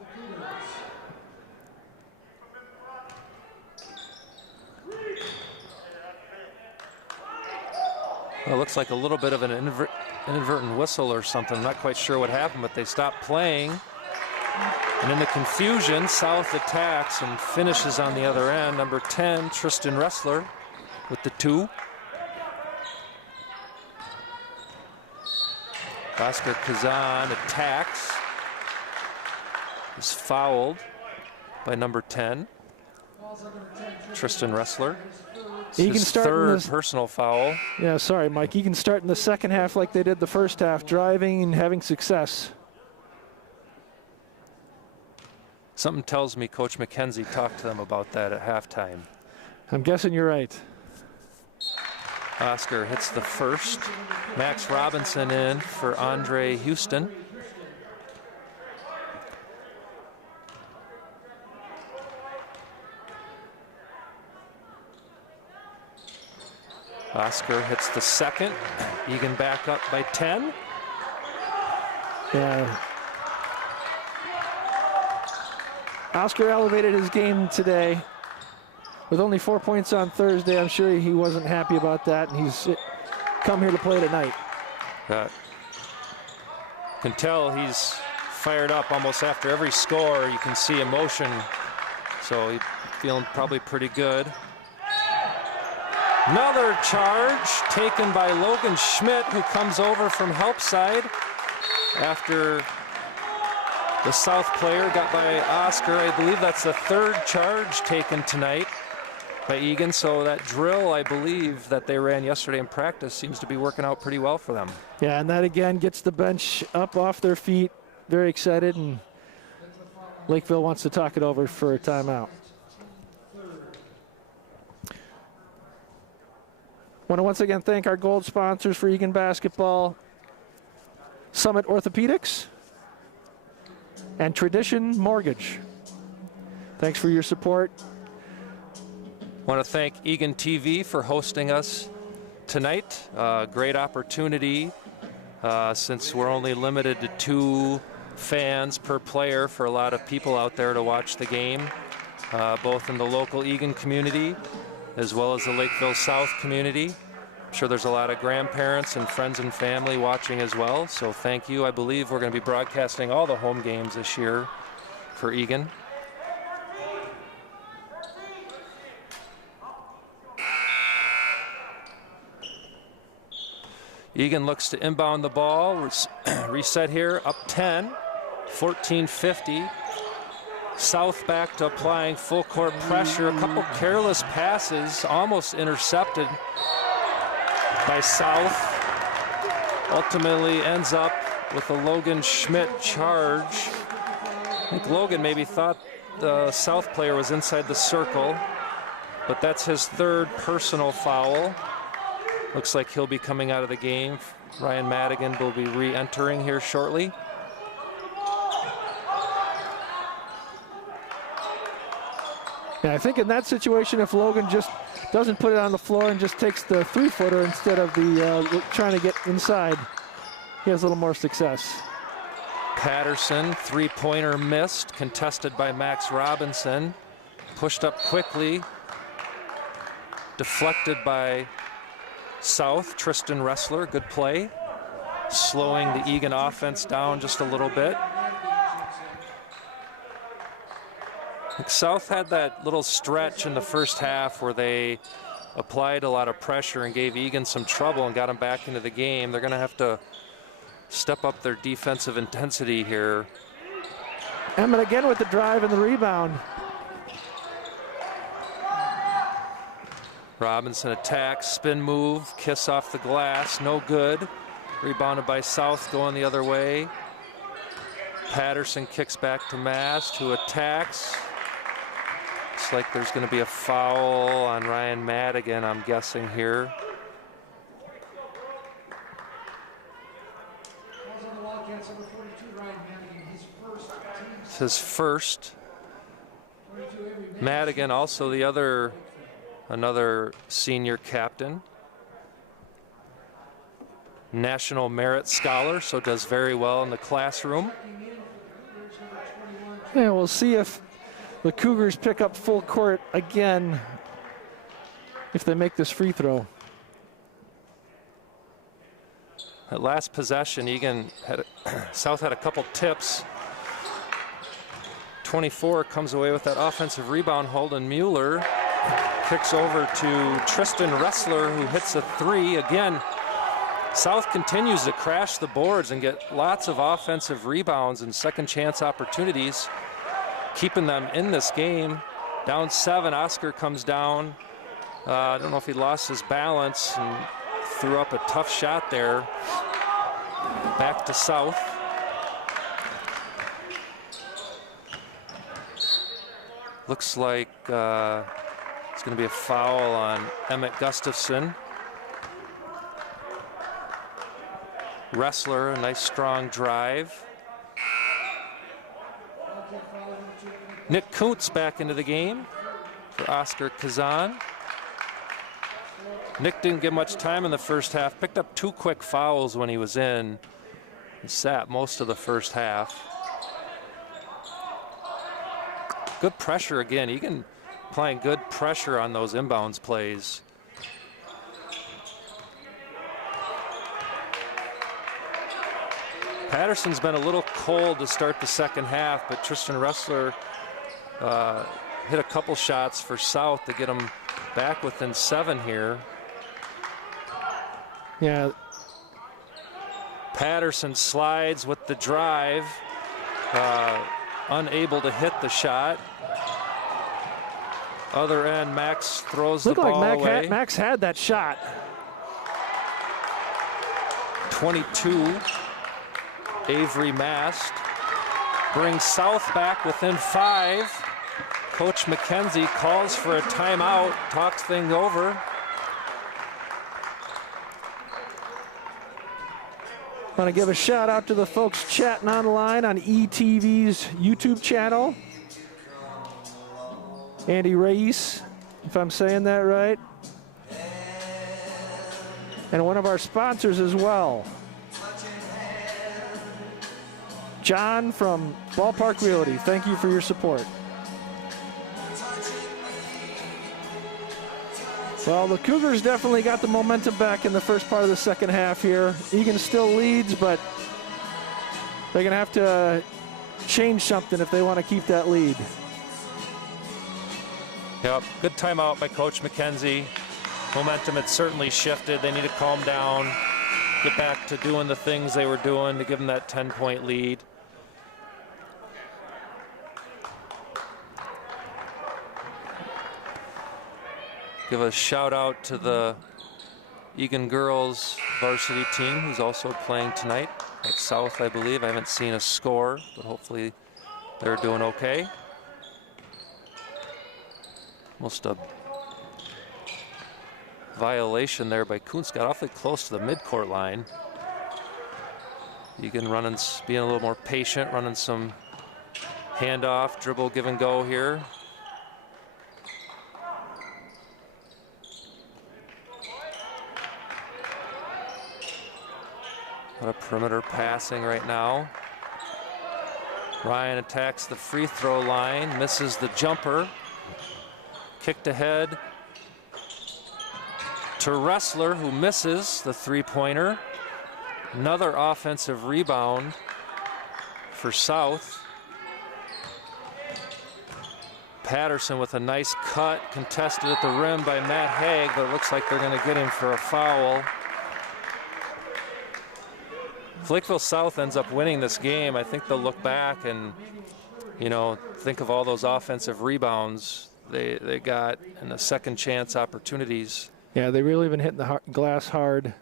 Well, it looks like a little bit of an inadvertent whistle or something. I'm not quite sure what happened, but they stopped playing. And in the confusion, South attacks and finishes on the other end. Number 10, Tristan Ressler with the 2. Oscar Kazan attacks. Is fouled by number 10, Tristan Ressler. His third personal foul. Yeah, sorry, Mike. Eagan start in the second half like they did the first half, driving and having success. Something tells me Coach McKenzie talked to them about that at halftime. I'm guessing you're right. Oscar hits the first. Max Robinson in for Andre Houston. Oscar hits the second. Eagan back up by 10. Yeah. Oscar elevated his game today. With only 4 points on Thursday, I'm sure he wasn't happy about that, and he's come here to play tonight. Can tell he's fired up almost after every score. You can see emotion, so he's feeling probably pretty good. Another charge taken by Logan Schmidt, who comes over from help side after the South player got by Oscar. I believe that's the third charge taken tonight by Eagan, so that drill, I believe, that they ran yesterday in practice seems to be working out pretty well for them. Yeah, and that again gets the bench up off their feet, very excited, and Lakeville wants to talk it over for a timeout. Want to once again thank our gold sponsors for Eagan basketball, Summit Orthopedics and Tradition Mortgage. Thanks for your support. Want to thank Eagan TV for hosting us tonight. Great opportunity since we're only limited to 2 fans per player for a lot of people out there to watch the game, both in the local Eagan community as well as the Lakeville South community. I'm sure there's a lot of grandparents and friends and family watching as well, so thank you. I believe we're going to be broadcasting all the home games this year for Eagan. Eagan looks to inbound the ball, reset here, up 10, 14-50. South back to applying full court pressure. A couple careless passes, almost intercepted by South. Ultimately ends up with a Logan Schmidt charge. I think Logan maybe thought the South player was inside the circle, but that's his third personal foul. Looks like he'll be coming out of the game. Ryan Madigan will be re-entering here shortly. Yeah, I think in that situation, if Logan just doesn't put it on the floor and just takes the 3-footer instead of the trying to get inside, he has a little more success. Patterson, 3-pointer missed, contested by Max Robinson. Pushed up quickly, deflected by South. Tristan Ressler, good play. Slowing the Eagan offense down just a little bit. I think South had that little stretch in the first half where they applied a lot of pressure and gave Eagan some trouble and got them back into the game. They're going to have to step up their defensive intensity here. Emmett again with the drive and the rebound. Robinson attacks, spin move, kiss off the glass, no good. Rebounded by South, going the other way. Patterson kicks back to Mast, who attacks. Looks like there's going to be a foul on Ryan Madigan, I'm guessing here. It's his first. Madigan, also another senior captain. National Merit Scholar, so does very well in the classroom. Yeah, we'll see if the Cougars pick up full court again if they make this free throw. At last possession, Eagan South had a couple tips. 24 comes away with that offensive rebound. Holden Mueller kicks over to Tristan Ressler, who hits a 3. Again, South continues to crash the boards and get lots of offensive rebounds and second chance opportunities, keeping them in this game. Down 7, Oscar comes down. I don't know if he lost his balance and threw up a tough shot there. Back to South. Looks like It's going to be a foul on Emmett Gustafson. Wrestler, a nice strong drive. Nick Kuntz back into the game for Oscar Kazan. Nick didn't get much time in the first half, picked up 2 quick fouls when he was in. He sat most of the first half. Good pressure again. Eagan applying good pressure on those inbounds plays. Patterson's been a little cold to start the second half, but Tristan Ressler hit a couple shots for South to get them back within 7 here. Yeah. Patterson slides with the drive, unable to hit the shot. Other end, Max throws the ball away. Max had that shot. 22, Avery Mast brings South back within 5. Coach McKenzie calls for a timeout, talks things over. Want to give a shout out to the folks chatting online on ETV's YouTube channel. Andy Reyes, if I'm saying that right. And one of our sponsors as well. John from Ballpark Realty, thank you for your support. Well, the Cougars definitely got the momentum back in the first part of the second half here. Eagan still leads, but they're going to have to change something if they want to keep that lead. Yep, good timeout by Coach McKenzie. Momentum had certainly shifted. They need to calm down, get back to doing the things they were doing to give them that 10-point lead. Give a shout out to the Eagan girls varsity team who's also playing tonight at South, I believe. I haven't seen a score, but hopefully they're doing okay. Almost a violation there by Kuntz. Got awfully close to the midcourt line. Eagan running, being a little more patient, running some handoff, dribble, give and go here. A lot of perimeter passing right now. Ryan attacks the free throw line, misses the jumper. Kicked ahead to Ressler, who misses the three-pointer. Another offensive rebound for South. Patterson with a nice cut, contested at the rim by Matt Haig, but it looks like they're going to get him for a foul. If Lakeville South ends up winning this game, I think they'll look back and, you know, think of all those offensive rebounds they got and the second chance opportunities. Yeah, they really been hitting the glass hard.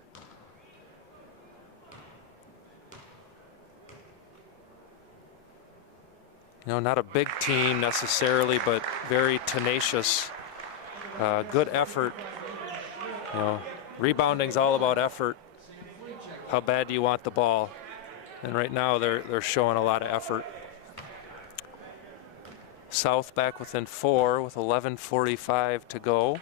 You know, not a big team necessarily, but very tenacious. Good effort. You know, rebounding's all about effort. How bad do you want the ball? And right now they're showing a lot of effort. South back within 4 with 11:45 to go.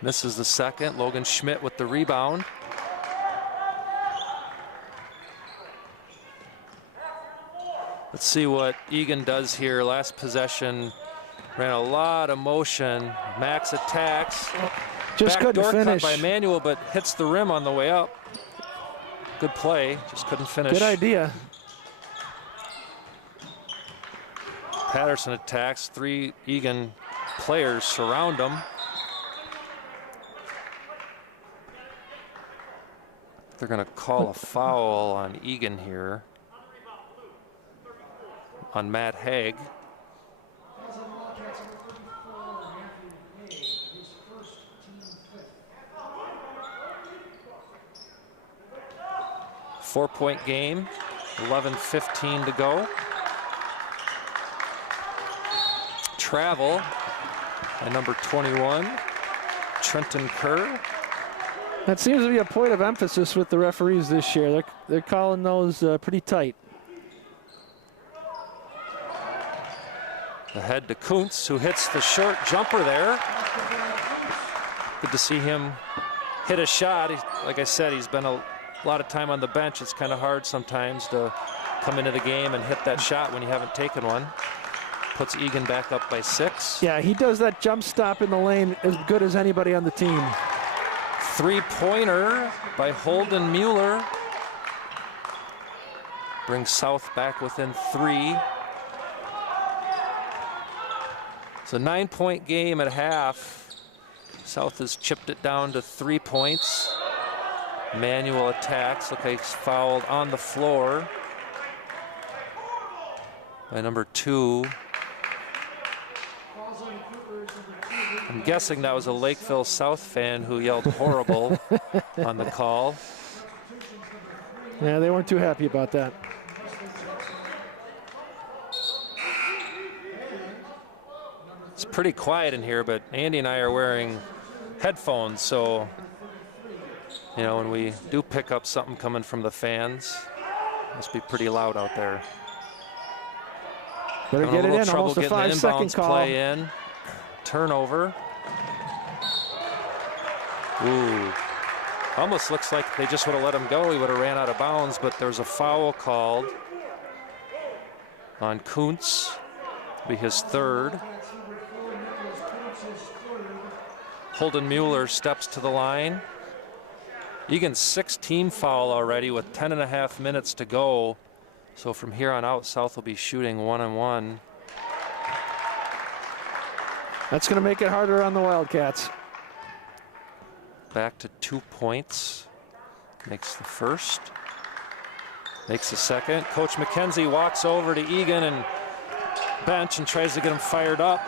Misses the second. Logan Schmidt with the rebound. Let's see what Eagan does here. Last possession, ran a lot of motion. Max attacks. Just couldn't finish. Cut by Manuel, but hits the rim on the way up. Good play, just couldn't finish. Good idea. Patterson attacks. 3 Eagan players surround him. They're going to call a foul on Eagan here. On Matt Haig. Four-point game, 11:15 to go. travel by number 21, Trenton Kerr. That seems to be a point of emphasis with the referees this year. They're calling those pretty tight. Ahead to Kuntz, who hits the short jumper there. Good to see him hit a shot. Like I said, he's been a lot of time on the bench. It's kind of hard sometimes to come into the game and hit that shot when you haven't taken one. Puts Eagan back up by 6. Yeah, he does that jump stop in the lane as good as anybody on the team. Three-pointer by Holden Mueller. Brings South back within 3. It's a 9-point game at half. South has chipped it down to 3 points. Manual attacks. Look like he's fouled on the floor by number 2. I'm guessing that was a Lakeville South fan who yelled horrible on the call. Yeah, they weren't too happy about that. It's pretty quiet in here, but Andy and I are wearing headphones, so you know, when we do pick up something coming from the fans, it must be pretty loud out there. Better get it in. Almost a 5-second call. Play in. Turnover. Ooh. Almost looks like they just would have let him go. He would have ran out of bounds, but there's a foul called on Kuntz. Be his 3rd. Holden Mueller steps to the line. Eagan's 6th team foul already with 10.5 minutes to go. So from here on out, South will be shooting 1-and-1. That's going to make it harder on the Wildcats. Back to 2 points. Makes the 1st. Makes the 2nd. Coach McKenzie walks over to Eagan and bench and tries to get him fired up.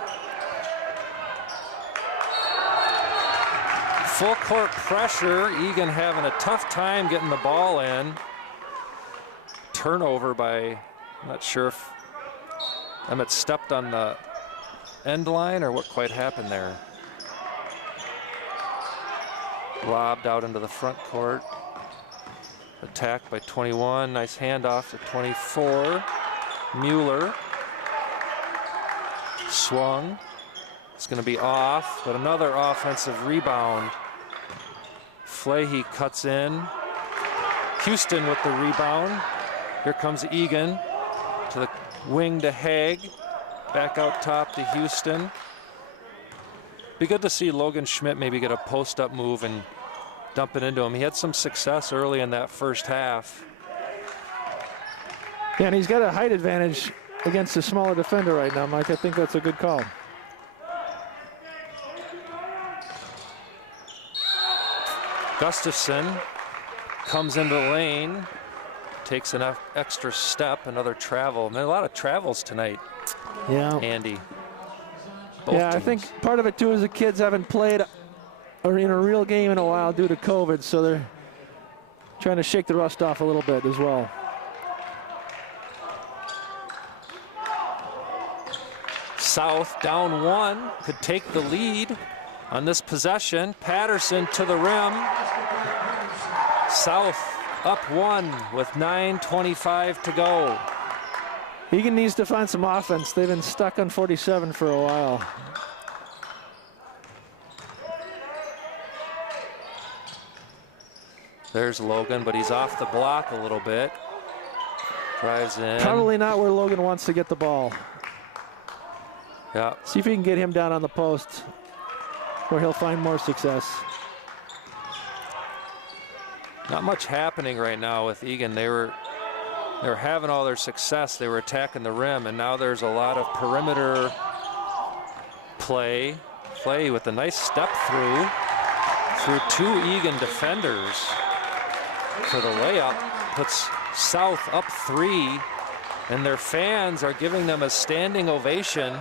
Full court pressure. Eagan having a tough time getting the ball in. Turnover by, I'm not sure if Emmett stepped on the end line or what quite happened there. Lobbed out into the front court. Attacked by 21. Nice handoff to 24. Mueller. Swung. It's going to be off, but another offensive rebound. Flehy cuts in. Houston with the rebound. Here comes Eagan to the wing to Haig. Back out top to Houston. Be good to see Logan Schmidt maybe get a post-up move and dump it into him. He had some success early in that first half. Yeah, and he's got a height advantage against a smaller defender right now, Mike. I think that's a good call. Gustafson comes into the lane, takes an extra step, another travel. Man, a lot of travels tonight. Yeah. Andy. Yeah, I think part of it too is the kids haven't played or in a real game in a while due to COVID, so they're trying to shake the rust off a little bit as well. South down 1, could take the lead on this possession. Patterson to the rim. South up 1 with 9:25 to go. Eagan needs to find some offense. They've been stuck on 47 for a while. There's Logan, but he's off the block a little bit. Drives in. Probably not where Logan wants to get the ball. Yeah. See if he can get him down on the post where he'll find more success. Not much happening right now with Eagan. They were having all their success. They were attacking the rim, and now there's a lot of perimeter play. Play with a nice step through 2 Eagan defenders for the layup. Puts South up 3, and their fans are giving them a standing ovation.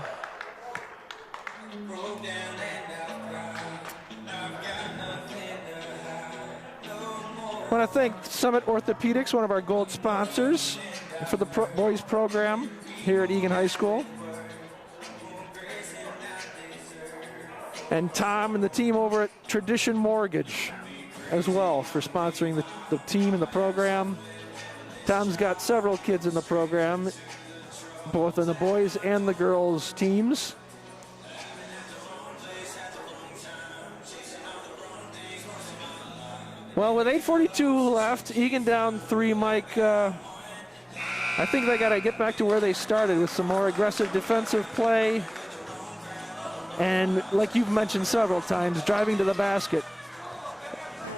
I want to thank Summit Orthopedics, one of our gold sponsors for the boys program here at Eagan High School. And Tom and the team over at Tradition Mortgage as well for sponsoring the team and the program. Tom's got several kids in the program, both in the boys and the girls teams. Well, with 8:42 left, Eagan down 3, Mike. I think they got to get back to where they started with some more aggressive defensive play. And like you've mentioned several times, driving to the basket.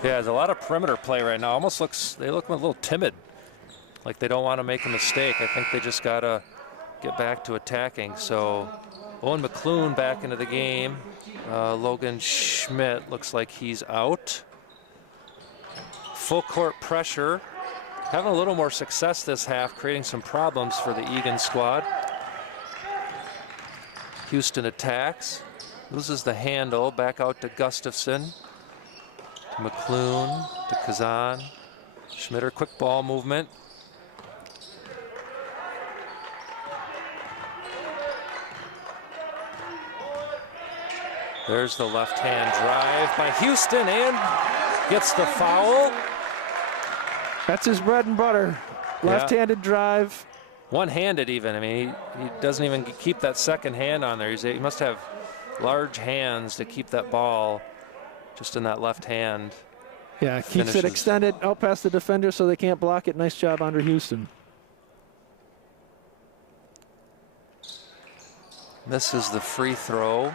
Yeah, there's a lot of perimeter play right now. They look a little timid, like they don't want to make a mistake. I think they just got to get back to attacking. So Owen McClune back into the game. Logan Schmidt looks like he's out. Full court pressure. Having a little more success this half, creating some problems for the Eagan squad. Houston attacks. Loses the handle. Back out to Gustafson. To McClune. To Kazan. Schmitter, quick ball movement. There's the left-hand drive by Houston and gets the foul. That's his bread and butter. Left-handed drive. One-handed even. I mean, he doesn't even keep that second hand on there. He must have large hands to keep that ball just in that left hand. Yeah, keeps it extended out past the defender so they can't block it. Nice job under Houston. Misses the free throw.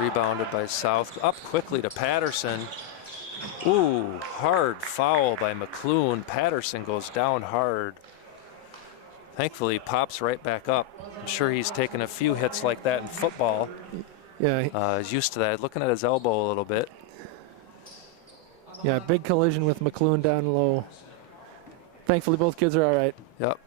Rebounded by South. Up quickly to Patterson. Ooh, hard foul by McClune. Patterson goes down hard. Thankfully, pops right back up. I'm sure he's taken a few hits like that in football. Yeah. He's used to that. Looking at his elbow a little bit. Yeah, big collision with McClune down low. Thankfully, both kids are all right. Yep.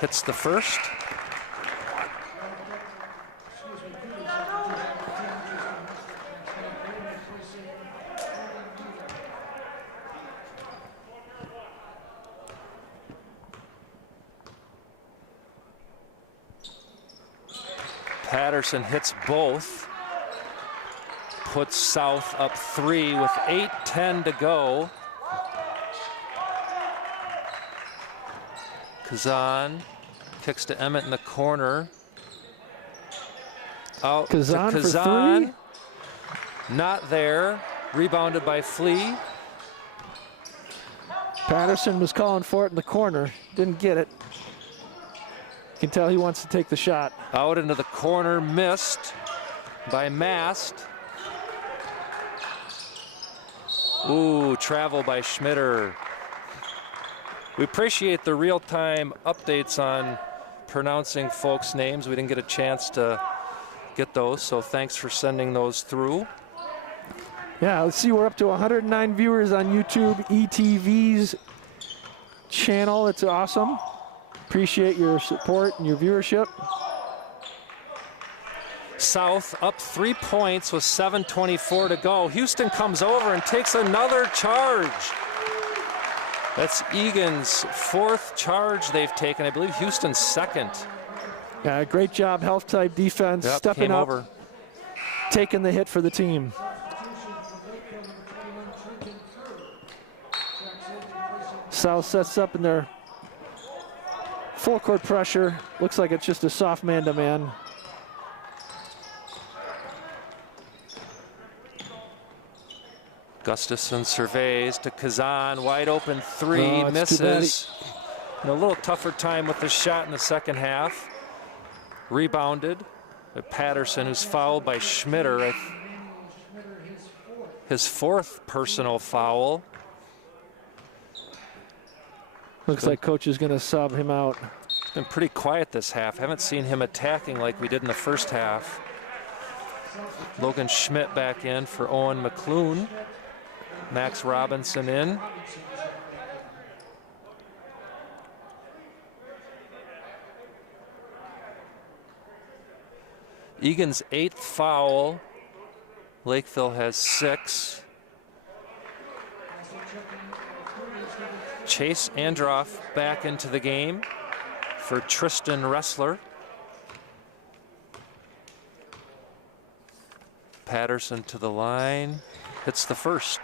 Hits the first. Patterson hits both. Puts South up 3 with 8:10 to go. Kazan kicks to Emmett in the corner. Out Kazan to Kazan. For 3. Not there. Rebounded by Flea. Patterson was calling for it in the corner. Didn't get it. You can tell he wants to take the shot. Out into the corner, missed by Mast. Ooh, travel by Schmitter. We appreciate the real-time updates on pronouncing folks' names. We didn't get a chance to get those, so thanks for sending those through. Yeah, let's see, we're up to 109 viewers on YouTube, ETV's channel. It's awesome. Appreciate your support and your viewership. South up 3 points with 7:24 to go. Houston comes over and takes another charge. That's Egan's 4th charge they've taken. I believe Houston's 2nd. Yeah, great job, health type defense, stepping up, over. Taking the hit for the team. South sets up in their full court pressure. Looks like it's just a soft man-to-man. Gustafson surveys to Kazan, wide open 3, misses. And a little tougher time with the shot in the second half. Rebounded by Patterson, who's fouled by Schmitter. His 4th personal foul. Looks like coach is going to sub him out. It's been pretty quiet this half. Haven't seen him attacking like we did in the first half. Logan Schmidt back in for Owen McClune. Max Robinson in. Egan's 8th foul. Lakeville has 6. Chase Androff back into the game. for Tristan Ressler. Patterson to the line, hits the first.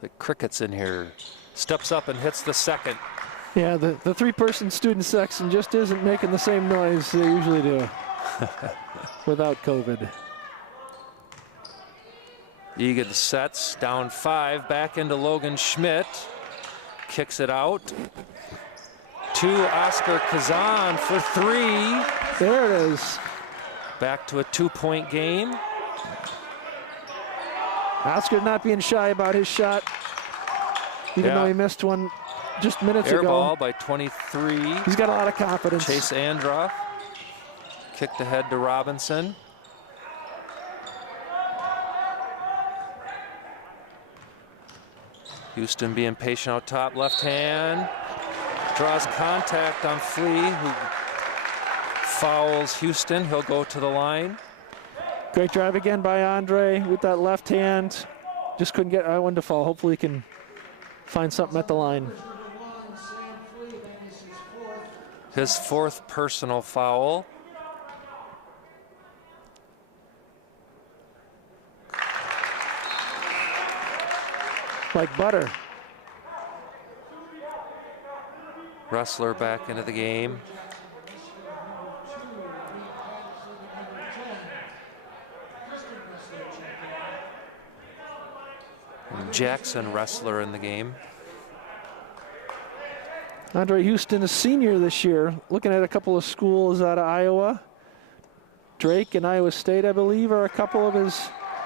The Crickets in here, steps up and hits the second. Yeah, the three-person student section just isn't making the same noise they usually do without COVID. Eagan sets, down 5, back into Logan Schmidt. Kicks it out to Oscar Kazan for 3. There it is. Back to a 2-point game. Oscar not being shy about his shot, even though he missed one just minutes ago. Air ball by 23. He's got a lot of confidence. Chase Androff kicked ahead to Robinson. Houston being patient out top, left hand. Draws contact on Flea, who fouls Houston. He'll go to the line. Great drive again by Andre with that left hand. Just couldn't get one to fall. Hopefully he can find something at the line. His 4th personal foul. Like butter. Ressler back into the game. And Jackson Ressler in the game. Andre Houston, a senior this year, looking at a couple of schools out of Iowa. Drake and Iowa State, I believe, are a couple of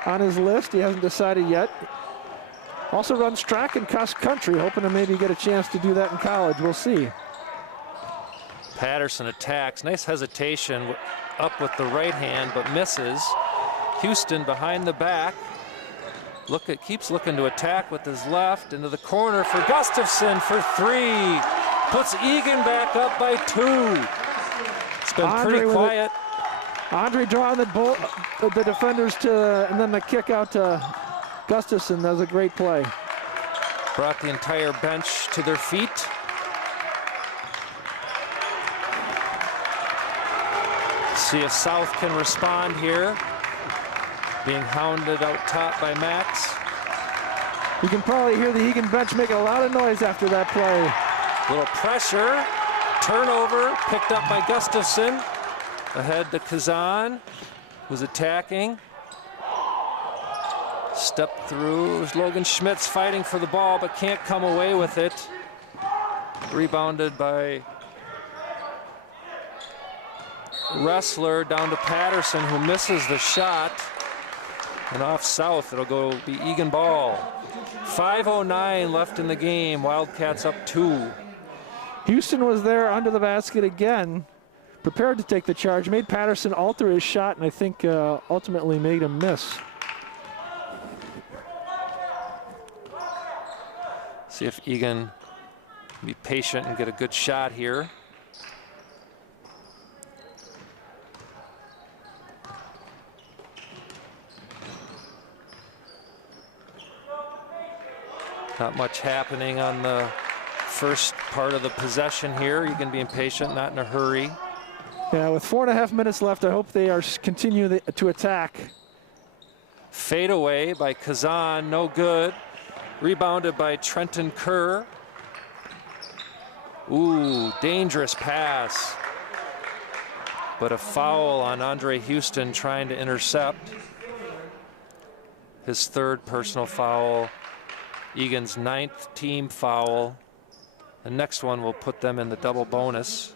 on his list. He hasn't decided yet. Also runs track and cross country, hoping to maybe get a chance to do that in college. We'll see. Patterson attacks. Nice hesitation up with the right hand, but misses. Houston behind the back. Keeps looking to attack with his left into the corner for Gustafson for 3. Puts Eagan back up by 2. It's been pretty quiet. Andre drawing the defenders and then the kick out to Gustafson. That was a great play. Brought the entire bench to their feet. See if South can respond here. Being hounded out top by Max. You can probably hear the Eagan bench making a lot of noise after that play. Little pressure, turnover, picked up by Gustafson. Ahead to Kazan, who's attacking. Step through, Logan Schmidt's fighting for the ball, but can't come away with it. Rebounded by Ressler, down to Patterson, who misses the shot. And off South, it'll be Eagan ball. 5:09 left in the game, Wildcats up 2. Houston was there under the basket again, prepared to take the charge, made Patterson alter his shot, and I think ultimately made him miss. See if Eagan can be patient and get a good shot here. Not much happening on the first part of the possession here. Eagan being patient, not in a hurry. Yeah, with 4.5 minutes left, I hope they continue to attack. Fade away by Kazan, no good. Rebounded by Trenton Kerr. Ooh, dangerous pass. But a foul on Andre Houston trying to intercept. His 3rd personal foul. Eagan's 9th team foul. The next one will put them in the double bonus.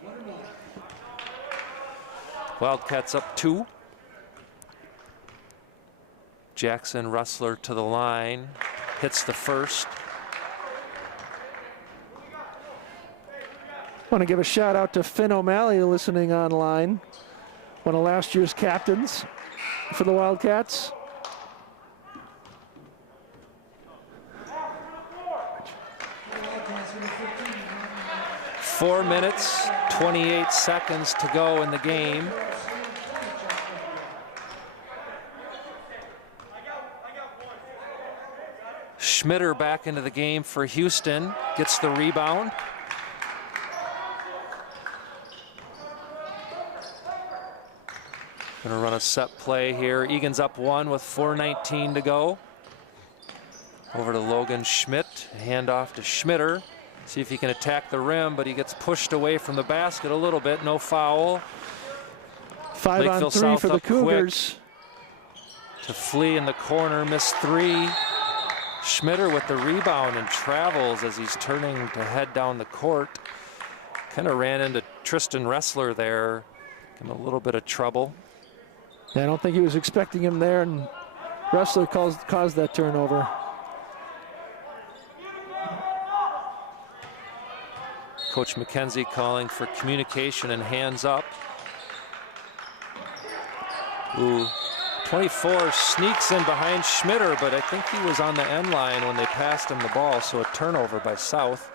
Wildcats up 2. Jackson Ressler to the line. Hits the first. Want to give a shout out to Finn O'Malley listening online. One of last year's captains for the Wildcats. Four minutes, 28 seconds to go in the game. Schmitter back into the game for Houston, gets the rebound. Gonna run a set play here. Eagan's up 1 with 4:19 to go. Over to Logan Schmidt, handoff to Schmitter. See if he can attack the rim, but he gets pushed away from the basket a little bit, no foul. 5 on 3 for the Cougars. To Flea in the corner, missed 3. Schmitter with the rebound and travels as he's turning to head down the court. Kind of ran into Tristan Ressler there. Give him a little bit of trouble. Yeah, I don't think he was expecting him there, and Ressler caused that turnover. Coach McKenzie calling for communication and hands up. Ooh, 24 sneaks in behind Schmitter, but I think he was on the end line when they passed him the ball, so a turnover by South.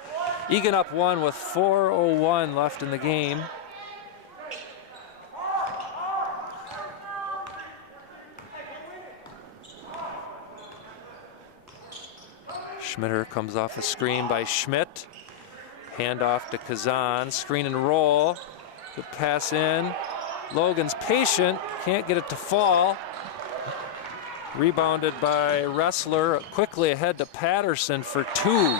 Eagan up 1 with 4:01 left in the game. Schmitter comes off a screen by Schmidt. Handoff to Kazan, screen and roll. Good pass in. Logan's patient, can't get it to fall. Rebounded by Ressler, quickly ahead to Patterson for 2. Yeah,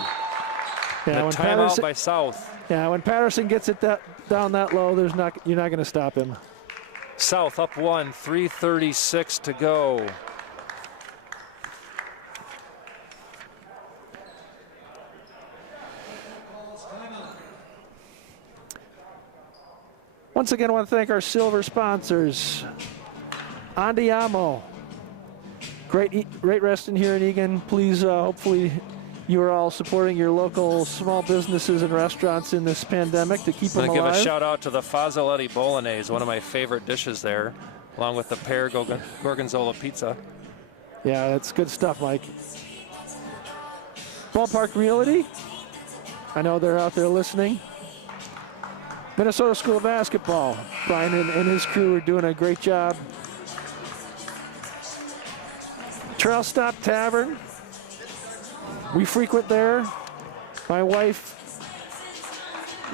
and a timeout by South. Yeah, when Patterson gets it down that low, you're not going to stop him. South up 1, 3:36 to go. Once again, I want to thank our silver sponsors. Andiamo. Great restaurant here in Eagan. Please, hopefully, you are all supporting your local small businesses and restaurants in this pandemic to keep them alive. I'm going to give a shout out to the Fazzoletti Bolognese, one of my favorite dishes there, along with the pear gorgonzola pizza. Yeah, that's good stuff, Mike. Ballpark Realty. I know they're out there listening. Minnesota School of Basketball. Brian and his crew are doing a great job. Trail Stop Tavern. We frequent there. My wife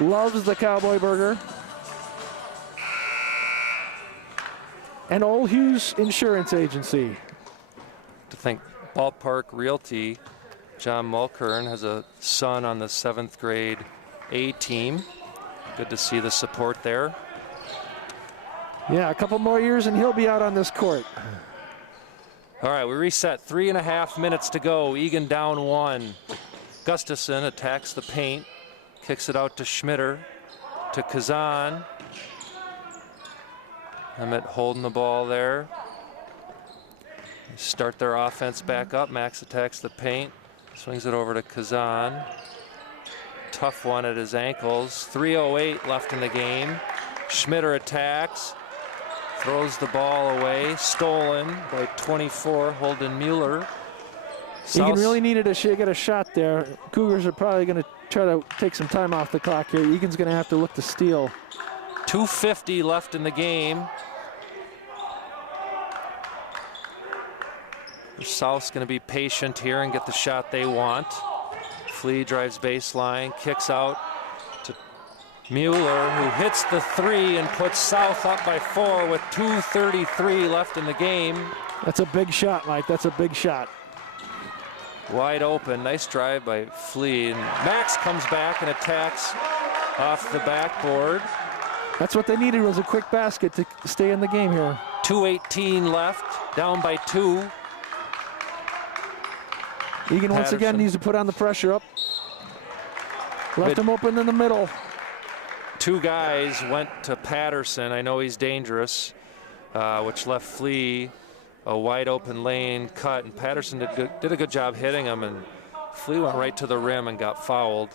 loves the Cowboy Burger. And Old Hughes Insurance Agency. To think Ballpark Realty, John Mulkern has a son on the 7th grade A team. Good to see the support there. Yeah, a couple more years and he'll be out on this court. All right, we reset. 3.5 minutes to go. Eagan down 1. Gustafson attacks the paint, kicks it out to Schmitter, to Kazan. Emmett holding the ball there. Start their offense back up. Max attacks the paint, swings it over to Kazan. Tough one at his ankles. 3:08 left in the game. Schmitter attacks, throws the ball away, stolen by 24, Holden Mueller. Eagan really needed to get a shot there. Cougars are probably going to try to take some time off the clock here. Egan's going to have to look to steal. 2:50 left in the game. South's going to be patient here and get the shot they want. Flea drives baseline, kicks out to Mueller, who hits the 3 and puts South up by 4 with 2:33 left in the game. That's a big shot, Mike. That's a big shot. Wide open. Nice drive by Flea. And Max comes back and attacks off the backboard. That's what they needed, was a quick basket to stay in the game here. 2:18 left, down by 2. Eagan once again needs to put on the pressure up. Left him open in the middle. 2 guys went to Patterson. I know he's dangerous, which left Flea a wide open lane cut, and Patterson did a good job hitting him, and Flea went right to the rim and got fouled.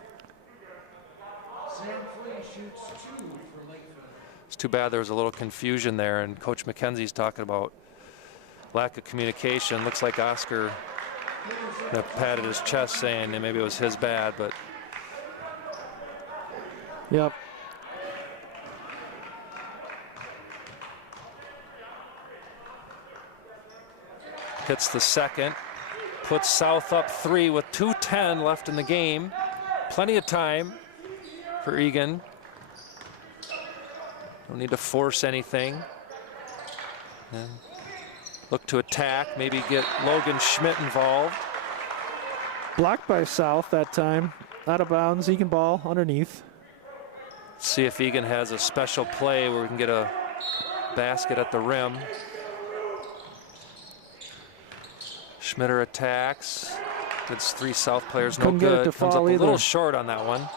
It's too bad there was a little confusion there, and Coach McKenzie's talking about lack of communication. Looks like Oscar patted his chest saying that maybe it was his bad, but. Yep. Hits the second. puts South up 3 with 2:10 left in the game. Plenty of time for Eagan. Don't need to force anything. And look to attack, maybe get Logan Schmidt involved. Blocked by South that time. Out of bounds, Eagan ball underneath. See if Eagan has a special play where we can get a basket at the rim. Schmitter attacks. Gets 3 South players, no Couldn't get it good. to Comes fall up a little either. short on that one.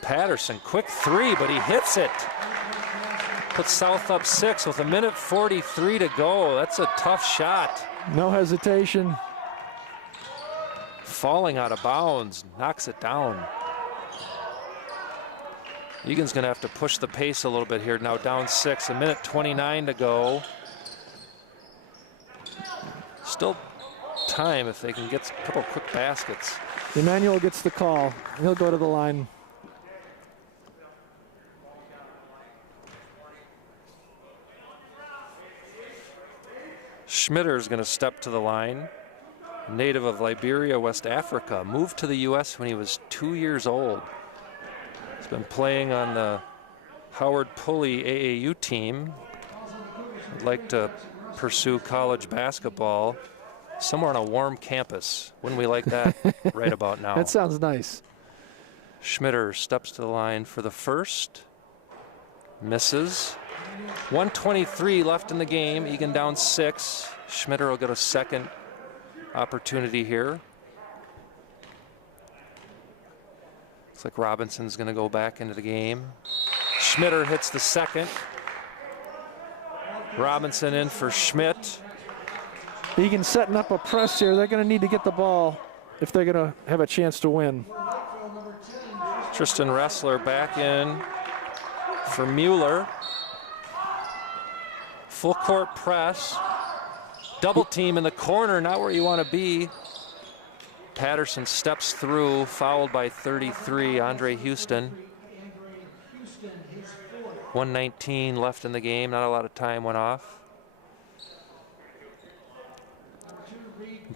Patterson, quick 3, but he hits it. Puts South up 6 with 1:43 to go. That's a tough shot. No hesitation. Falling out of bounds, knocks it down. Eagan's going to have to push the pace a little bit here. Now down 6, 1:29 to go. Still time if they can get a couple quick baskets. Emmanuel gets the call. He'll go to the line. Schmitter is going to step to the line. Native of Liberia, West Africa. Moved to the U.S. when he was 2 years old. He's been playing on the Howard Pulley AAU team. Would like to pursue college basketball somewhere on a warm campus. Wouldn't we like that right about now? That sounds nice. Schmitter steps to the line for the first. Misses. 1:23 left in the game. Eagan down 6. Schmitter will get a second opportunity here. Looks like Robinson's going to go back into the game. Schmitter hits the second. Robinson in for Schmidt. Eagan setting up a press here. They're going to need to get the ball if they're going to have a chance to win. Tristan Ressler back in for Mueller. Full court press. Double team in the corner, not where you want to be. Patterson steps through, fouled by 33, Andre Houston. 1:19 left in the game, not a lot of time went off.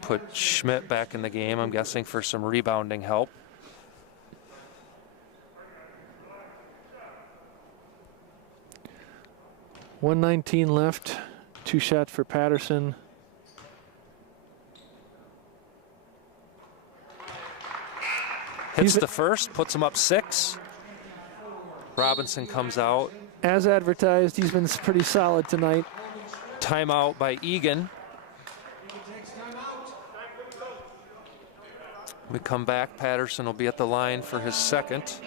Put Schmidt back in the game, I'm guessing for some rebounding help. .119 left, 2 shots for Patterson. Hits the first, puts him up 6. Robinson comes out. As advertised, he's been pretty solid tonight. Timeout by Eagan. We come back, Patterson will be at the line for his second.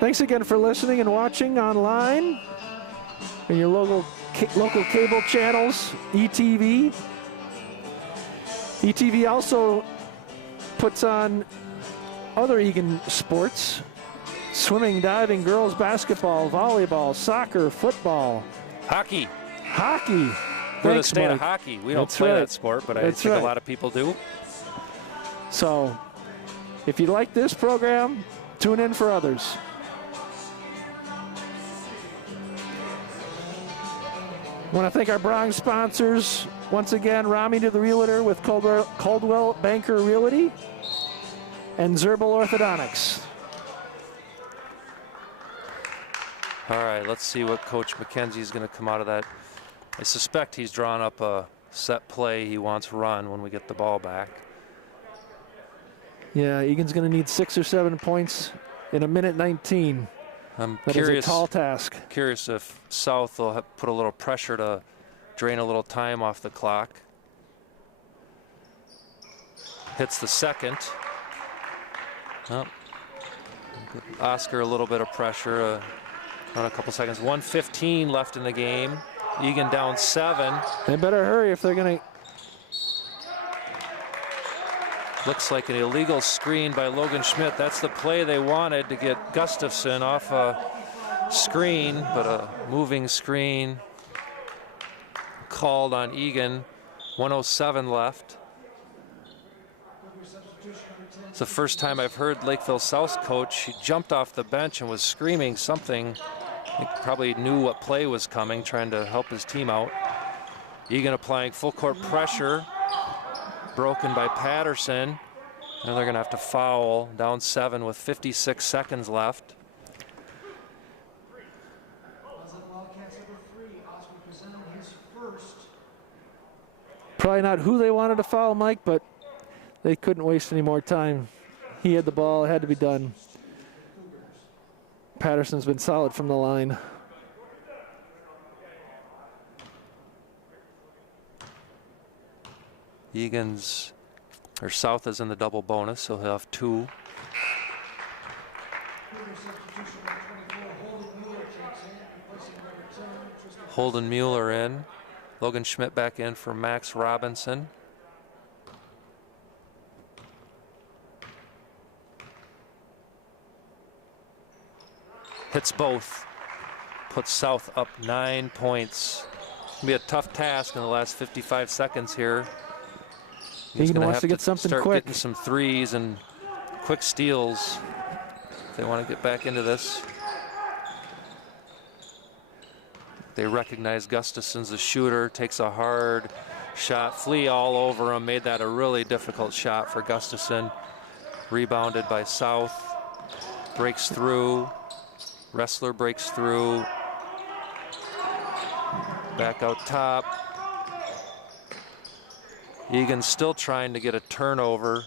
Thanks again for listening and watching online in your local cable channels, ETV. ETV also puts on other Eagan sports: swimming, diving, girls basketball, volleyball, soccer, football, Hockey. hockey. We're the Thanks, state of Mike. hockey. We don't That's play right. that sport, but I That's think right. a lot of people do. So if you like this program, tune in for others. I want to thank our bronze sponsors. Once again, Rami to the Realtor with Caldwell Banker Realty and Zerbal Orthodontics. All right, let's see what Coach McKenzie's going to come out of that. I suspect he's drawn up a set play he wants run when we get the ball back. Yeah, Eagan's going to need 6 or 7 points in 1:19. I'm That curious. is a tall task. Curious if South will put a little pressure to drain a little time off the clock. Hits the second. Oh. Oscar a little bit of pressure on a couple seconds. 1:15 left in the game. Eagan down 7. They better hurry if they're going to. Looks like an illegal screen by Logan Schmidt. That's the play they wanted to get Gustafson off a screen, but a moving screen called on Eagan. 1:07 left. It's the first time I've heard Lakeville South coach. He jumped off the bench and was screaming something He probably knew what play was coming, trying to help his team out. Eagan applying full court pressure. Broken by Patterson. And they're going to have to foul, down 7 with 56 seconds left. Probably not who they wanted to foul, Mike, but they couldn't waste any more time. He had the ball, it had to be done. Patterson's been solid from the line. South is in the double bonus, so he'll have 2. Holden Mueller in. Logan Schmidt back in for Max Robinson. Hits both. Puts South up 9 points. It'll be a tough task in the last 55 seconds here. He's going to have to get something start quick. Getting some threes and quick steals if they want to get back into this. They recognize Gustafson's a shooter, takes a hard shot. Flea all over him, made that a really difficult shot for Gustafson. Rebounded by South, breaks through. Wrestler breaks through. Back out top. Eagan's still trying to get a turnover,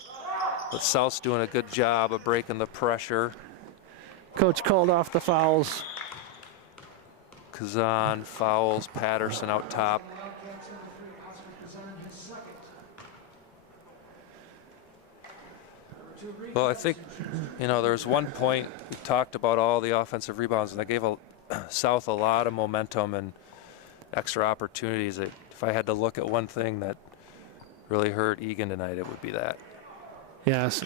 but South's doing a good job of breaking the pressure. Coach called off the fouls. Kazan fouls Patterson out top. Well, I think, you know, there's one point we talked about all the offensive rebounds, and they gave South a lot of momentum and extra opportunities. If I had to look at one thing that really hurt Eagan tonight, it would be that. Yes.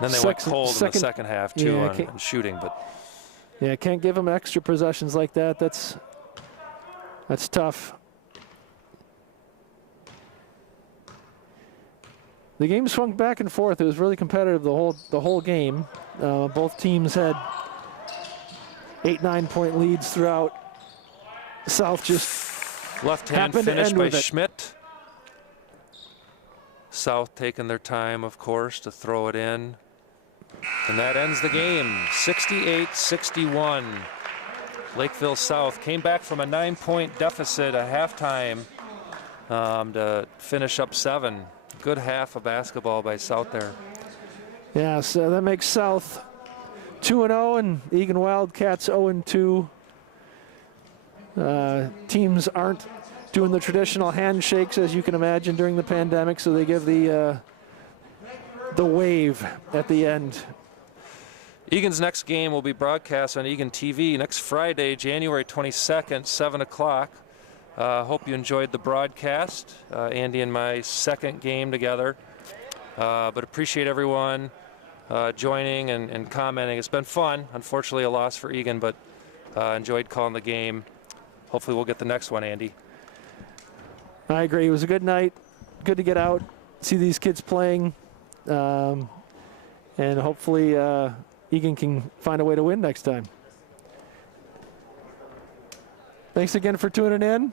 Then they went cold in the second half too on shooting, but yeah, can't give them extra possessions like that. That's tough. The game swung back and forth. It was really competitive the whole game. Both teams had 8-9 point leads throughout. South just left-hand finish by Schmidt. South taking their time, of course, to throw it in. And that ends the game, 68-61. Lakeville South came back from a 9-point deficit at halftime to finish up 7. Good half of basketball by South there. Yeah, so that makes South 2-0 and Eagan Wildcats 0-2. Teams aren't doing the traditional handshakes, as you can imagine, during the pandemic, so they give the wave at the end. Eagan's next game will be broadcast on Eagan TV next Friday, January 22nd, 7 o'clock. Hope you enjoyed the broadcast. Andy and my second game together. But appreciate everyone joining and commenting. It's been fun. Unfortunately, a loss for Eagan, but enjoyed calling the game. Hopefully we'll get the next one, Andy. I agree. It was a good night. Good to get out, see these kids playing. And hopefully Eagan can find a way to win next time. Thanks again for tuning in.